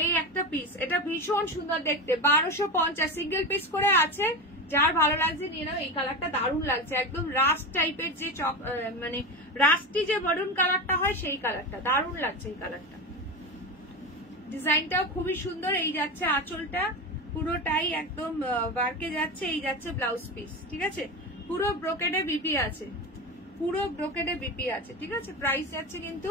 এই একটা পিস, এটা ভীষণ সুন্দর দেখতে, 1250, সিঙ্গেল পিস করে আছে। যার ভালো লাগছে নিয়ে নাও। এই কালারটা দারুণ লাগছে, একদম রাস্ট টাইপের, যে মানে রাস্টি যে মরুন কালারটা হয় সেই কালারটা, দারুণ লাগছে এই কালারটা। ডিজাইনটাও খুবই সুন্দর। এই যাচ্ছে আঁচলটা, পুরোটাই একদম ওয়ার্কে যাচ্ছে। এই যাচ্ছে ব্লাউজ পিস, ঠিক আছে? পুরো ব্রোকেডে বিপি আছে, পুরো ব্রোকেডে বিপি আছে, ঠিক আছে? প্রাইস যাচ্ছে কিন্তু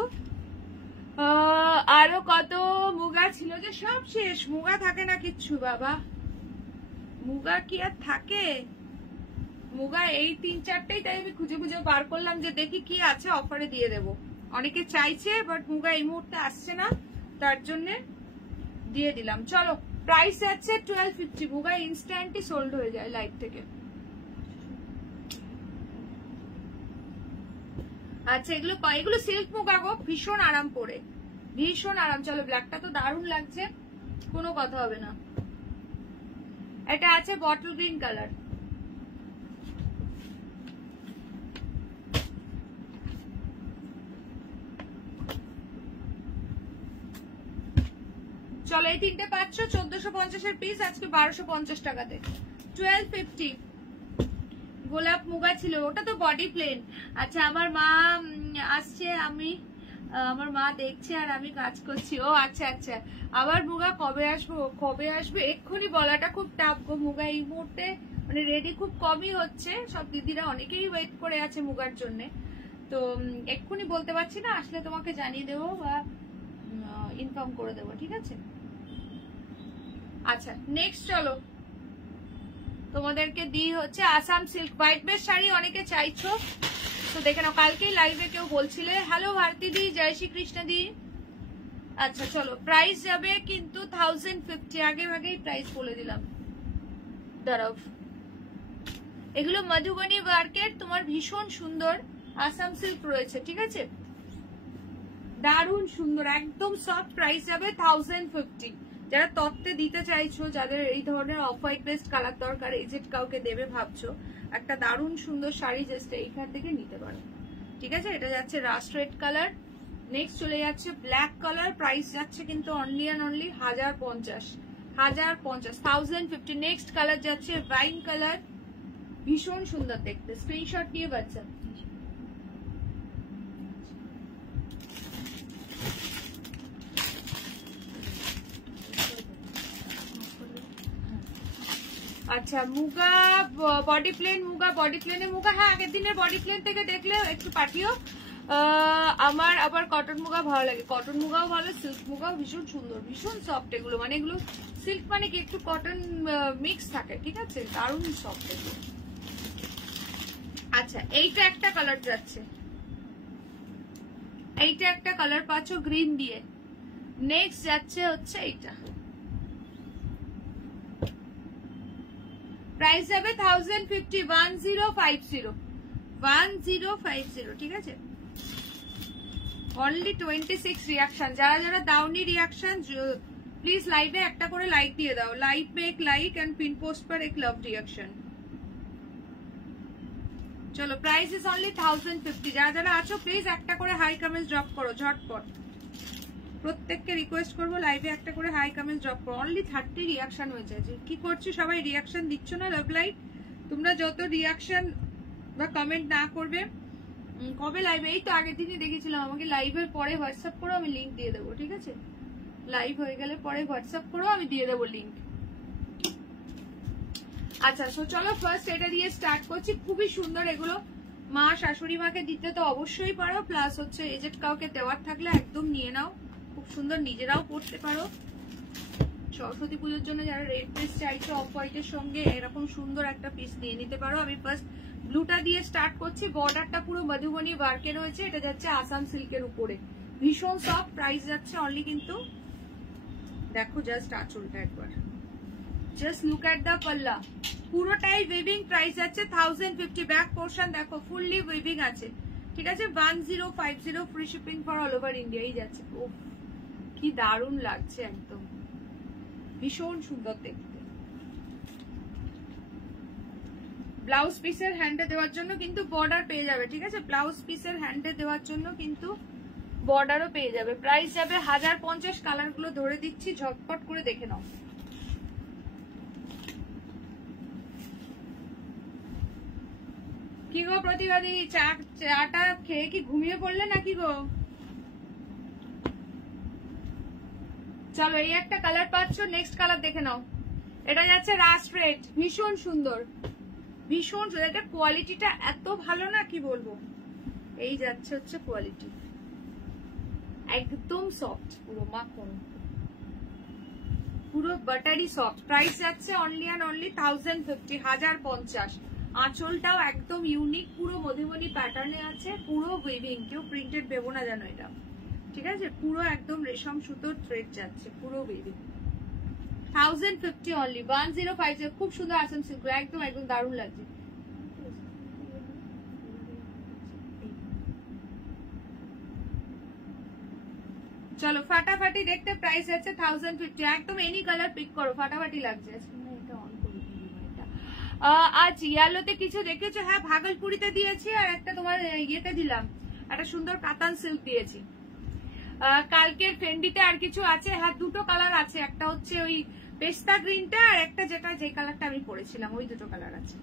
আরো কত মুগা ছিল যে সব শেষ। মুগা থাকে না কিচ্ছু বাবা, মুগা কি আর থাকে? মুগা এই 3-4টেই, তাই আমি খুঁজে খুঁজে বার করলাম যে দেখি কি আছে, অফারে দিয়ে দেব। অনেকে চাইছে, বাট মুগা এই মুহূর্তে আসছে না, তার জন্য দিয়ে দিলাম। চলো, প্রাইস আছে 1250। মুগা ইনস্ট্যান্টই সোল্ড হয়ে যায় লাইভ থেকে। আচ্ছা এগুলো সিল্ক মুগা গো, ভীষণ আরাম পরে, ভীষণ আরাম। চলো, ব্ল্যাকটা তো দারুণ লাগছে, কোনো কথা হবে না। এটা আছে বটল গ্রিন কালার, চলো এই তিনটে পাচ্ছ 1450 পিস, আজকে 1250 টাকাতে, 1250। গোলাপ মুগা ছিল, ওটা তো বডি প্লেন। আচ্ছা আমার মা আসছে, আমার মা দেখছে আর আমি কাজ করছি। ও আচ্ছা আচ্ছা, আবার মুগা কবে আসবে এক্ষুনি বলাটা খুব টাফ গো। মুগা এই মুহূর্তে মানে রেডি খুব কমই হচ্ছে, সব দিদিরা অনেকেই ওয়েট করে আছে মুগার জন্য, তো এক্ষুনি বলতে পারছি না, আসলে তোমাকে জানিয়ে দেবো বা ইনফর্ম করে দেবো, ঠিক আছে? আচ্ছা নেক্সট চলো, তোমাদেরকে দিই হচ্ছে Assam silk white base sari, অনেকে চাইছো তো দেখে নাও। কালকেই লাইভে কেউ বলছিলে। হ্যালো ভারতী দি, জয় শ্রী কৃষ্ণ দি। আচ্ছা চলো, প্রাইস যাবে কিন্তু 1050, আগেই প্রাইস বলে দিলাম। দাঁড়াও, এগুলো মধুবনী ওয়ার্কের, তোমার ভীষণ সুন্দর আসাম সিল্ক রয়েছে, ঠিক আছে? দারুণ সুন্দর, একদম সফট। প্রাইস যাবে 1050। যারা তত্ত্বে দিতে চাইছো, যাদের এই ধরনের অফ হোয়াইট বেস্ট কালার দরকার, এজেড কাউকে দেবে ভাবছো, একটা দারুণ সুন্দর শাড়ি জাস্ট এইখান থেকে নিতে পারো, ঠিক আছে? এটা যাচ্ছে রাস্ট রেড কালার। নেক্সট চলে যাচ্ছে ব্ল্যাক কালার, প্রাইস যাচ্ছে কিন্তু only and only 1050, 1050। Next colour যাচ্ছে ওয়াইন কালার, ভীষণ সুন্দর দেখতে, স্ক্রিনশট নিয়ে বাচ্চা। আচ্ছা muga body plain, muga body প্লেনে মুগা, হ্যাঁ আগের দিনের বডি প্লেন থেকে দেখলে একটু পাঠিও। আমার আবার কটন মুগা ভালো লাগে, কটন মুগাও ভালো, সিল্ক মুগাও ভীষণ সুন্দর, ভীষণ সফট এগুলো, মানে এগুলো সিল্ক মানে কি একটু কটন মিক্স থাকে, ঠিক আছে? দারুণ সফট এগুলো। আচ্ছা এইটা একটা কালার যাচ্ছে, এইটা একটা কালার পাচ্ছ গ্রিন দিয়ে, নেক্সট যাচ্ছে হচ্ছে এইটা, প্রাইস যাবে 1050, 1050, ঠিক আছে। Only 26 reaction. যারা যারা দাওনি রিয়াকশন প্লিজ লাইভে একটা করে লাইক দিয়ে দাও। লাইভ पे एक लाइक एंड पिन पोस्ट पर एक लव रिएक्शन। চলো প্রাইস ইজ অনলি 1050। যারা যারা আছো প্লিজ একটা করে হাই কমেন্টস ড্রপ করো ঝটপট। প্রত্যেককে রিকোয়েস্ট করবো লাইভে একটা করে হাই কমেন্টস ড্রপ করো। অনলি 30 রিয়াকশন হয়েছে। কি করছো সবাই, রিয়াকশন দিচ্ছ না লাভ লাইভ? তোমরা যত রিয়াকশন বা কমেন্ট না করবে, কবে লাইভে, এই তো আগের দিনই দেখেছিলাম, আমাকে লাইভের পরে হোয়াটসঅ্যাপ করো, আমি লিঙ্ক দিয়ে দেবো, ঠিক আছে? লাইভ হয়ে গেলে পরে হোয়াটসঅ্যাপ করো, আমি দিয়ে দেবো লিঙ্ক। আচ্ছা সো চলো ফার্স্ট এটা দিয়ে স্টার্ট করছি। খুবই সুন্দর এগুলো, মা শাশুড়ি মাকে দিতে তো অবশ্যই পারো, প্লাস হচ্ছে এজেড কাউকে দেওয়ার থাকলে একদম নিয়ে নাও, খুব সুন্দর, নিজেরাও পড়তে পারো। সরস্বতী পুজোর জন্য যারা রেড ড্রেস চাইছো অফ হোয়াইটের সঙ্গে এরকম সুন্দর একটা পিস নিয়ে নিতে পারো। আমি ফার্স্ট ব্লুটা দিয়ে স্টার্ট করছি। বর্ডারটা পুরো মধুবনী ওয়ার্কে রয়েছে, এটা যাচ্ছে আসাম সিল্কের উপরে, ভীষণ সফট। প্রাইস যাচ্ছে অনলি, কিন্তু দেখো জাস্ট আঁচলটা একবার, জাস্ট লুক এট দা পাল্লা, পুরোটাই উইভিং। প্রাইস যাচ্ছে 1050। ব্যাক পোর্শন দেখো ফুললি উইভিং আছে, ঠিক আছে। 1050 free shipping for all over ইন্ডিয়াই যাচ্ছে। ও কি দারুণ লাগছে, একদম ভীষণ সুন্দর দেখতে। ব্লাউজ পিসের হ্যান্ডে দেওয়ার জন্য কিন্তু বর্ডার পেয়ে যাবে, ঠিক আছে। ব্লাউজ পিসের হ্যান্ডে দেওয়ার জন্য কিন্তু বর্ডারও পেয়ে যাবে। প্রাইস যাবে 1050। কালার গুলো ধরে দিচ্ছি, ঝটপট করে দেখে নাও। কি গো প্রতিবাদী, চাটা খেয়ে কি ঘুমিয়ে পড়লে নাকি গো? চলো এই একটা কালার পাচ্ছ, নেক্সট কালার দেখে নাও। এটা যাচ্ছে রাস্ট রেড, ভীষণ সুন্দর, ভীষণ সুন্দর। এটা কোয়ালিটিটা এত ভালো না কি বলবো। এই যাচ্ছে হচ্ছে কোয়ালিটি, একদম সফট, পুরো মাখন, পুরো বাটারি সফট। প্রাইস যাচ্ছে অনলি অ্যান্ড অনলি 1050, 1050। আঁচলটাও একদম ইউনিক, পুরো মধুবনী প্যাটার্নে আছে, পুরো উইভিং, কেউ প্রিন্টেড ভেবো না জানো এটা, ঠিক আছে। পুরো একদম রেশম সুতোর থ্রেড যাচ্ছে, পুরো উইভিং। 1050 অনলি, 1050। খুব সুন্দর আসাম সিল্ক, একদম একদম দারুণ লাগছে। চলো ফাটাফাটি দেখতে, প্রাইস আছে 1050। একদম এনি কালার পিক করো, ফাটাফাটি লাগছে। আজ ইয়ালোতে কিছু দেখেছো? হ্যাঁ ভাগলপুরিতে দিয়েছি, আর একটা তোমার ইয়েতে দিলাম, একটা সুন্দর কাতান সিল্ক দিয়েছি। কালকের ফেন্ডিতে আর কিছু আছে, হ্যাঁ দুটো কালার আছে, একটা হচ্ছে ওই পেস্তা গ্রিনটা, আর একটা যেটা যে কালারটা আমি পরেছিলাম, ওই দুটো কালার আছে।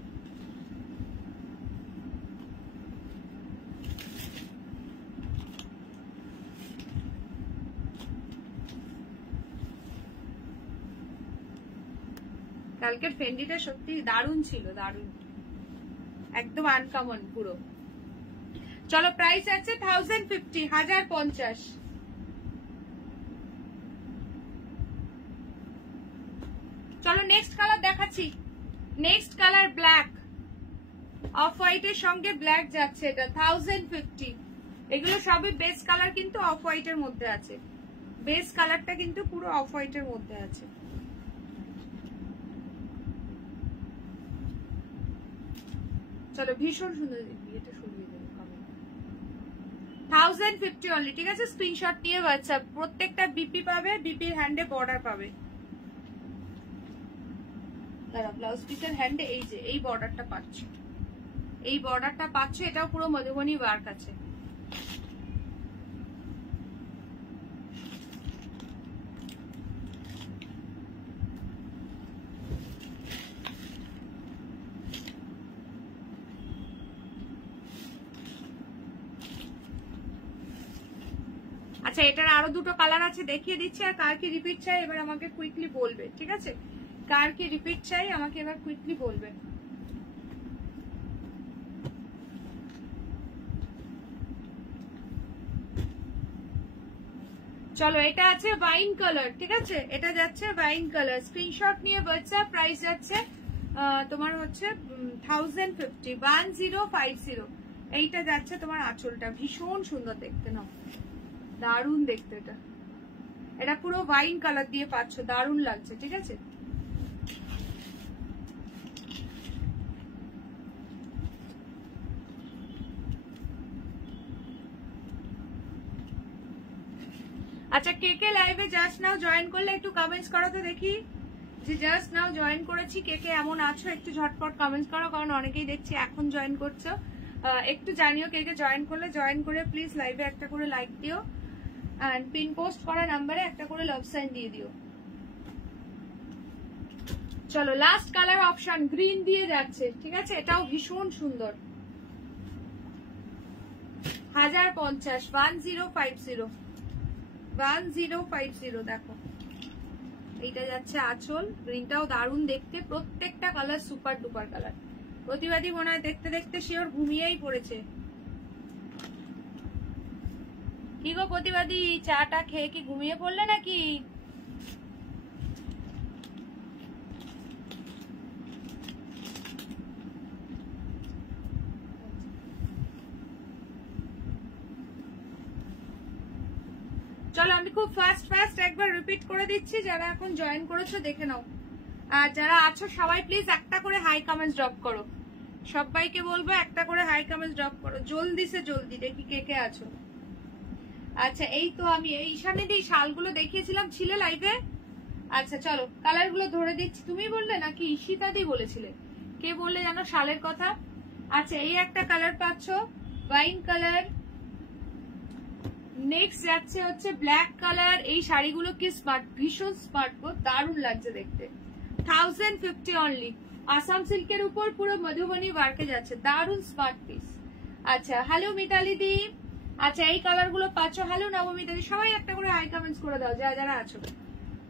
কালকের ফেন্ডিটা সত্যি দারুণ ছিল, দারুণ, একদম আনকমন পুরো। চলো প্রাইস আছে 1050, 1050। চলো নেক্সট কালার দেখাচ্ছি। নেক্সট কালার ব্ল্যাক, অফ হোয়াইটের সঙ্গে ব্ল্যাক যাচ্ছে, এটা 1050। এগুলো সবই বেস কালার, কিন্তু অফ হোয়াইটের মধ্যে আছে। বেস কালারটা কিন্তু পুরো অফ হোয়াইটের মধ্যে আছে। চলো ভীষণ সুন্দর, এটা সরিয়ে দেবো, 1050 অনলি, ঠিক আছে। স্ক্রিনশট নিয়ে হোয়াটসঅ্যাপ, প্রত্যেকটা বিপি পাবে, বিপির হ্যান্ডে বর্ডার পাবে। দাঁড়া, ব্লাউজ পিসের হ্যান্ডে এই যে এই বর্ডারটা পাচ্ছ, এই বর্ডারটা পাচ্ছ, এটাও পুরো মধুবনী ওয়ার্ক আছে। আচ্ছা এটার আরো দুটো কালার আছে, দেখিয়ে দিচ্ছি। আর কার কি রিপিট চাই এবার আমাকে কুইকলি বলবে, ঠিক আছে। কার কি রিপিট চাই আমাকে এবার কুইকলি বলবে। চলো এটা আছে ওয়াইন কালার, ঠিক আছে। এটা যাচ্ছে ওয়াইন কালার, স্ক্রিনশট নিয়ে হোয়াটসঅ্যাপ। প্রাইস যাচ্ছে তোমার হচ্ছে 1050, 1050। এইটা যাচ্ছে তোমার আঁচলটা, ভীষণ সুন্দর দেখতে, নাও দারুণ দেখতে, এটা এটা পুরো ওয়াইন কালার দিয়ে পাচ্ছ, দারুণ লাগছে। ঠিক আছে, আচ্ছা কে কে লাইভে জাস্ট নাও জয়েন করলে একটু কমেন্টস করো তো দেখি, যে জাস্ট নাও জয়েন করেছি কে কে এমন আছো, একটু ঝটপট কমেন্টস করো, কারণ অনেকেই দেখছি এখন জয়েন করছো। একটু জানিও কে কে জয়েন করলে, জয়েন করে প্লিজ লাইভে একটা করে লাইক দিও, এন্ড পিন পোস্ট করা নাম্বারে একটা করে লাভ সাইন দিয়ে দিও। চলো লাস্ট কালার অপশন গ্রিন দিয়ে যাচ্ছে। ঠিক আছে, এটাও ভীষণ সুন্দর। 1050 1050 1050 দেখো, এইটা যাচ্ছে আঁচল। গ্রিনটাও দারুণ দেখতে, প্রত্যেকটা কালার সুপার ডুপার কালার। প্রতিবাদী মনে হয় দেখতে দেখতে শিওর ঘুমিয়েই পড়েছে। কি গো প্রতিবাদী, চাটা খেয়ে কি ঘুমিয়ে পড়লে নাকি? চলো আমি খুব ফাস্ট একবার রিপিট করে দিচ্ছি, যারা এখন জয়েন করেছো দেখে নাও। আর যারা আছো সবাই প্লিজ একটা করে হাই কমেন্টস ড্রপ করো, সবাইকে বলবো একটা করে হাই কমেন্টস ড্রপ করো, জলদি সে জলদি, দেখি কে কে আছো। আচ্ছা এই তো আমি এই সামনে দিয়ে শালগুলো দেখিয়েছিলাম, ছিলে লাইভে। আচ্ছা চলো কালার গুলো ধরে দিচ্ছি। তুমি বললে নাকি ঈশিতাদি বলেছিলে, কে বললে জানো শালের কথা? আচ্ছা এই একটা কালার পাচ্ছ, ওয়াইন কালার। নেক্সট যাচ্ছে হচ্ছে ব্ল্যাক কালার। এই শাড়িগুলো কি স্মার্ট, ভীষণ স্মার্ট গো, দারুণ লাগছে দেখতে। 1050 অনলি। আসাম সিল্কের উপর পুরো মধুবনী ওয়ার্কে যাচ্ছে, দারুণ স্মার্ট পিস। আচ্ছা হ্যালো মিতালি দি। আচ্ছা এই কালার গুলো পাচ্ছ। হ্যালো নবমিতা দি, সবাই একটা করে হাই কমেন্টস করে দাও যারা যারা আছো।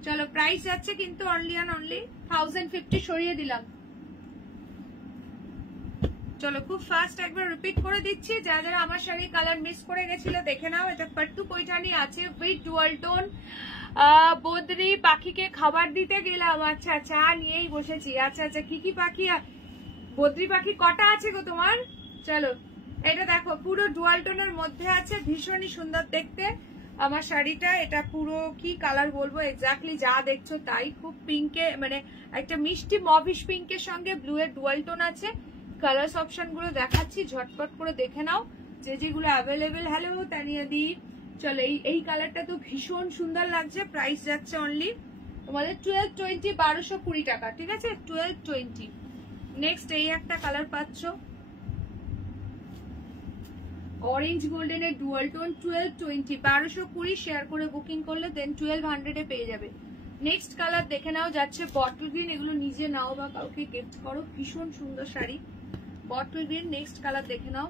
চলো প্রাইস যাচ্ছে কিন্তু অনলি অ্যান্ড অনলি 1050 সরিয়ে দিলাম। চলো খুব ফাস্ট একবার রিপিট করে দিচ্ছি, যারা যারা আমার শাড়ি কালার মিস করে গেছিল দেখে নাও। এটা পাট্টু পৈঠানি আছে উইথ ডুয়াল টোন। বদ্রি পাখিকে খাবার দিতে গেলাম, আচ্ছা চা নিয়েই বসেছি। আচ্ছা আচ্ছা কি কি পাখি, বদ্রি পাখি কটা আছে গো তোমার? চলো এটা দেখো পুরো ডুয়াল টোনের মধ্যে আছে, ভীষণই সুন্দর দেখতে আমার শাড়িটা। এটা পুরো কি কালার বলবো, এক্স্যাক্টলি যা দেখছো তাই, খুব পিঙ্কে, মানে একটা মিষ্টি মভিশ পিঙ্কের সঙ্গে ব্লু এর ডুয়াল টোন আছে। কালার্স অপশন গুলো দেখাচ্ছি, ঝটপট করে দেখে নাও যে যেগুলো অ্যাভেলেবেল। হ্যালো তানিয়া দি। চলো এই কালারটা তো ভীষণ সুন্দর লাগছে। প্রাইস যাচ্ছে অনলি তোমাদের 1220, 1220 টাকা। ঠিক আছে 1220। নেক্সট এই একটা কালার পাচ্ছ, অরেঞ্জ গোল্ডেন এর ডুয়াল টোন, 1220, 1220। শেয়ার করে বুকিং করলে দেন 1200 এ পেয়ে যাবে। নেক্সট কালার দেখে নাও, যাচ্ছে বটল গ্রিন। এগুলো নিজে নাও বা কাউকে গিফট করো, ভীষণ সুন্দর sari, bottle green. Next colour দেখে নাও,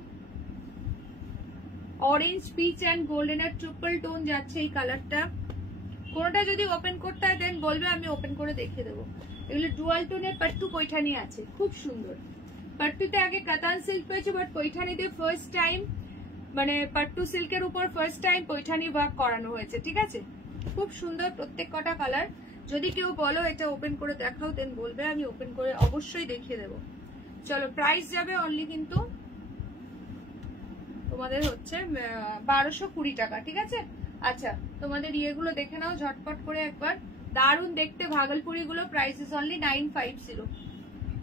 অরেঞ্জ পিচ অ্যান্ড গোল্ডেন এর ট্রিপল টোন যাচ্ছে এই কালারটা। কোনটা যদি ওপেন করতে হয় দেন বলবে, আমি ওপেন করে দেখিয়ে দেবো। এগুলো ডুয়াল টোনের পাট্টু পৈঠানি আছে, খুব সুন্দর। পাট্টুতে আগে কাতান সিল্ক পেয়েছে, বাট পৈঠানিতে ফার্স্ট টাইম, মানে পাট্টু সিল্কের উপর ফার্স্ট টাইম পৈঠানি ওয়ার্ক করানো হয়েছে। ঠিক আছে খুব সুন্দর প্রত্যেক কটা কালার। যদি কেউ বলো এটা ওপেন করে দেখাও দেন বলবে, আমি ওপেন করে অবশ্যই দেখিয়ে দেবো। চলো প্রাইস যাবে অনলি কিন্তু তোমাদের হচ্ছে 1220 টাকা। ঠিক আছে আচ্ছা তোমাদের ইয়েগুলো দেখে নাও ঝটপট করে একবার, দারুণ দেখতে ভাগলপুরি গুলো। প্রাইস ইজ অনলি 950,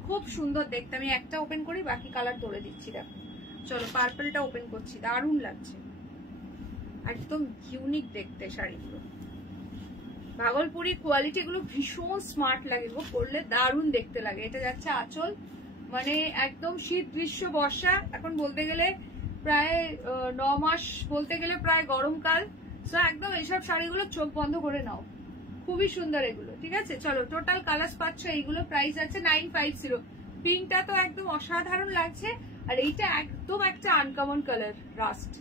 খুব সুন্দর দেখতে। আমি একটা ওপেন করি, বাকি কালার ধরে দিচ্ছি। দেখো চলো পার্পলটা ওপেন করছি, দারুণ লাগছে, একদম ইউনিক দেখতে শাড়িগুলো। ভাগলপুরি কোয়ালিটি গুলো ভীষণ স্মার্ট লাগে গো, পরলে দারুণ দেখতে লাগে। এটা যাচ্ছে আঁচল, মানে একদম শীত গ্রীষ্ম বর্ষা, এখন বলতে গেলে প্রায় 9 মাস, বলতে গেলে প্রায় গরমকাল। সো একদম এইসব শাড়িগুলো চোখ বন্ধ করে নাও, খুবই সুন্দর এগুলো। ঠিক আছে চলো টোটাল কালার্স পাচ্ছ এইগুলো। প্রাইস আছে 950। পিঙ্কটা তো একদম অসাধারণ লাগছে, আর এইটা একদম একটা আনকমন কালার রাস্ট।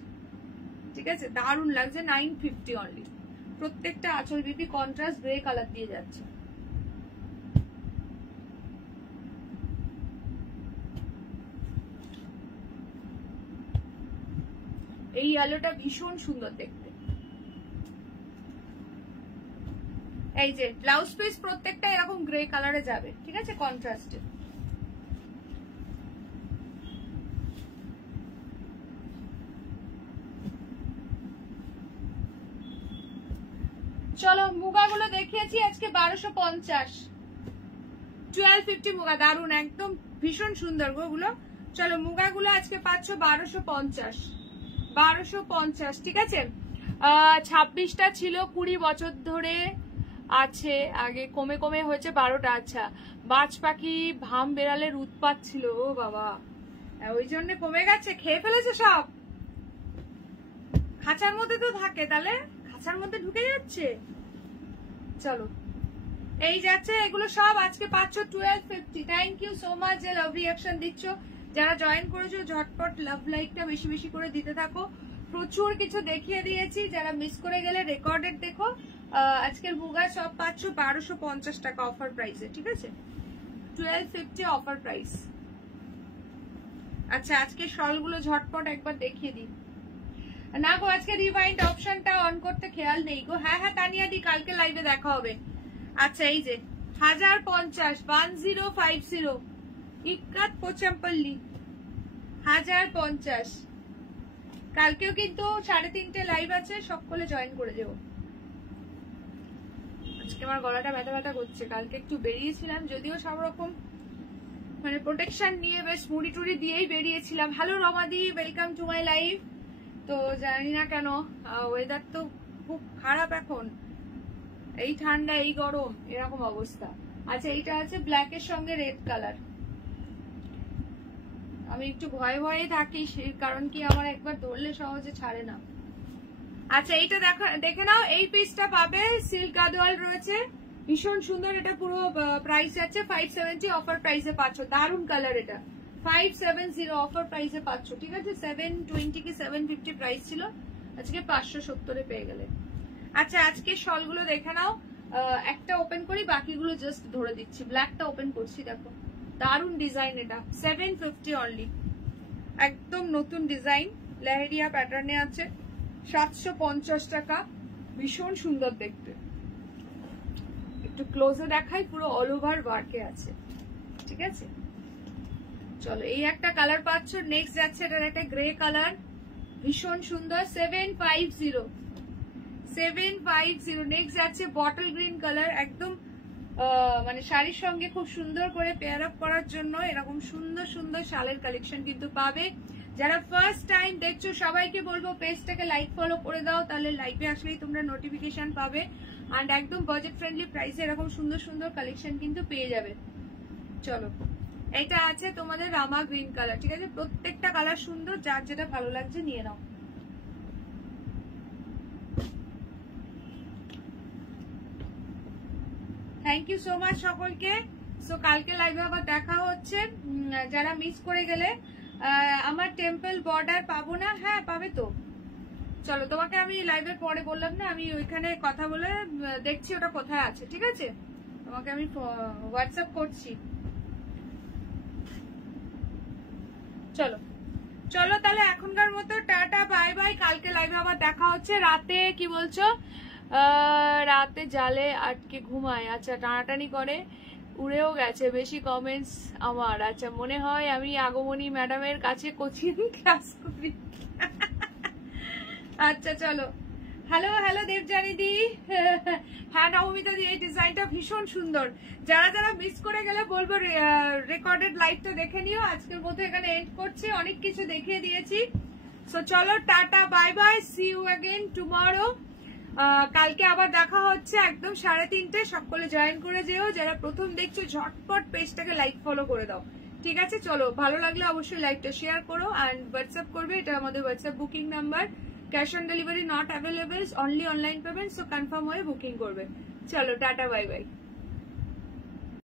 ঠিক আছে দারুণ লাগছে, 950 অনলি। প্রত্যেকটা আঁচল বিপি কন্ট্রাস্ট গ্রে কালার দিয়ে যাচ্ছে। এই ইয়েলোটা ভীষণ সুন্দর দেখতে। এই যে ব্লাউজ পিস প্রত্যেকটা এরকম গ্রে কালারে যাবে। ঠিক আছে কন্ট্রাস্টে। চলো মুগাগুলো দেখিয়েছি আজকে 1250, 1250 মুগা, দারুন একদম ভীষণ সুন্দর গুলো। চলো মুগাগুলো আজকে পাচ্ছ 1250, 1250, ঠিক আছে। 26টা ছিল, 20 বছর ধরে আছে, আগে কমে কমে হয়েছে 12টা। আচ্ছা, বাজ পাখি ভাম বেড়ালের উৎপাত ছিল, ও বাবা, ওই জন্য কমে গেছে, খেয়ে ফেলেছে সব। খাঁচার মধ্যে তো থাকে, তাহলে খাঁচার মধ্যে ঢুকে যাচ্ছে। চলো এই যাচ্ছে, এগুলো সব আজকে পাচ্ছ 1250। থ্যাংক ইউ সো মাচ যে লাভ রিঅ্যাকশন দিচ্ছ, যারা জয়েন করেছো ঝটপট লাভ লাইকটা বেশি বেশি করে দিতে থাকো। প্রচুর কিছু দেখিয়ে দিয়েছি, যারা মিস করে গেলে রেকর্ডেড দেখো। আজকের মুগা সব পাচ্ছ 1250 টাকা অফার প্রাইসে, ঠিক আছে, 1250 অফার প্রাইস। আচ্ছা আজকে শলগুলো ঝটপট একবার দেখিয়ে দিই। না গো, আজকে রিভাইন্ড অপশনটা অন করতে খেয়াল নেই গো। হ্যাঁ হ্যাঁ তানিয়া দি, কালকে লাইভে দেখা হবে। আচ্ছা এই যে 1050, 1050 ইক্কাত পোচাম্পল্লি 1050। কালকেও কিন্তু 3:30 লাইভ আছে, সকলে জয়েন করে দেবো। আজকে আমার গলাটা ব্যথা ব্যথা করছে, কালকে একটু বেরিয়েছিলাম, যদিও সব রকম মানে প্রোটেকশন নিয়ে বেশ মুড়ি টুড়ি দিয়েই বেরিয়েছিলাম। হ্যালো রমাদি, ওয়েলকাম টু মাই লাইভ। তো জানি না কেন ওয়েদার তো খুব খারাপ এখন, এই ঠান্ডা এই গরম এরকম অবস্থা। আচ্ছা এইটা আছে ব্ল্যাকের সঙ্গে রেড কালার, আমি একটু ভয়ে ভয়ে থাকি, সেই কারণ কি আমার একবার ধরলে সহজে ছাড়ে না। আচ্ছা এইটা দেখে নাও, এই পিসটা পাবে, সিল্ক গাদোয়াল রয়েছে, ভীষণ সুন্দর। এটা পুরো প্রাইস আছে 570, অফার প্রাইসে পাচ্ছ, দারুন কালার। এটা 570 অফার প্রাইসে পাচ্ছ, ঠিক আছে। 720 কি 750 প্রাইস ছিল, আজকে 570 পেয়ে গেলে। আচ্ছা আজকে শলগুলো দেখে নাও, একটা ওপেন করি, বাকিগুলো জাস্ট ধরে দিচ্ছি। ব্ল্যাকটা ওপেন করছি, দেখো দারুন ডিজাইন, এটা 750 অনলি, একদম নতুন ডিজাইন, লেহেরিয়া প্যাটার্নে আছে, 750 টাকা, ভীষণ সুন্দর দেখতে। একটু ক্লোজে দেখাই, পুরো অল ওভার ওয়ার্কে আছে, ঠিক আছে। চলো এই একটা কালার পাচ্ছ, নেক্সট যাচ্ছে এটার একটা গ্রে কালার, ভীষণ সুন্দর, 750, 750। নেক্সট যাচ্ছে বটল গ্রিন কালার, একদম মানে শাড়ির সঙ্গে খুব সুন্দর করে পেয়ার আপ করার জন্য এরকম সুন্দর সুন্দর শালের কালেকশন কিন্তু পাবে। যারা ফার্স্ট টাইম দেখছো সবাইকে বলবো পেজটাকে লাইক ফলো করে দাও, তাহলে লাইভে আসলেই তোমরা নোটিফিকেশন পাবে। আর একদম বাজেট ফ্রেন্ডলি প্রাইসে এরকম সুন্দর সুন্দর কালেকশন কিন্তু পেয়ে যাবে। চলো এটা আছে তোমাদের রামা গ্রিন কালার, ঠিক আছে। প্রত্যেকটা কালার সুন্দর, যার যেটা ভালো লাগছে নিয়ে নাও। থ্যাংক ইউ সো মাচ সকলকে। সো কালকে লাইভে আবার দেখা হচ্ছে, যারা মিস করে গেলে। আমার টেম্পল বর্ডার পাবো না, হ্যাঁ পাবে তো। চলো তোমাকে আমি লাইভের পরে বললাম না, আমি ওইখানে কথা বলে দেখছি ওটা কোথায় আছে, ঠিক আছে, তোমাকে আমি হোয়াটসঅ্যাপ করছি। চলো চলো তাহলে এখনকার মতো টাটা বাই বাই, কালকে লাইভে আবার দেখা হচ্ছে। রাতে কি বলছো, রাতে জালে আটকে ঘুমায়, আচ্ছা টানাটানি করে, উড়েও গেছে বেশি কমেন্টস আমার। আচ্ছা মনে হয় আমি আগমনী ম্যাডামের কাছে কোচিং ক্লাস করি। আচ্ছা চলো, হ্যালো হ্যালো দেবজানি দি, হ্যাঁ নবমিতা দি, এই ডিজাইনটা ভীষণ সুন্দর। যারা যারা মিস করে গেলে বলবো রেকর্ডেড লাইভটা দেখে নিও। আজকের মতো এখানে এন্ড করছি, অনেক কিছু দেখিয়ে দিয়েছি। সো চলো tata bye bye, see you again tomorrow. কালকে আবার দেখা হচ্ছে একদম 3:30, সকলে জয়েন করে যেও। যারা প্রথম দেখছো ঝটপট পেজটাকে লাইক ফলো করে দাও, ঠিক আছে। চলো ভালো লাগলে অবশ্যই লাইভটা শেয়ার করো অ্যান্ড হোয়াটসঅ্যাপ করবে, এটা আমাদের WhatsApp booking number. Cash on delivery not available, only online payment, so confirm হয়ে বুকিং করবে। চলো টাটা বাই বাই।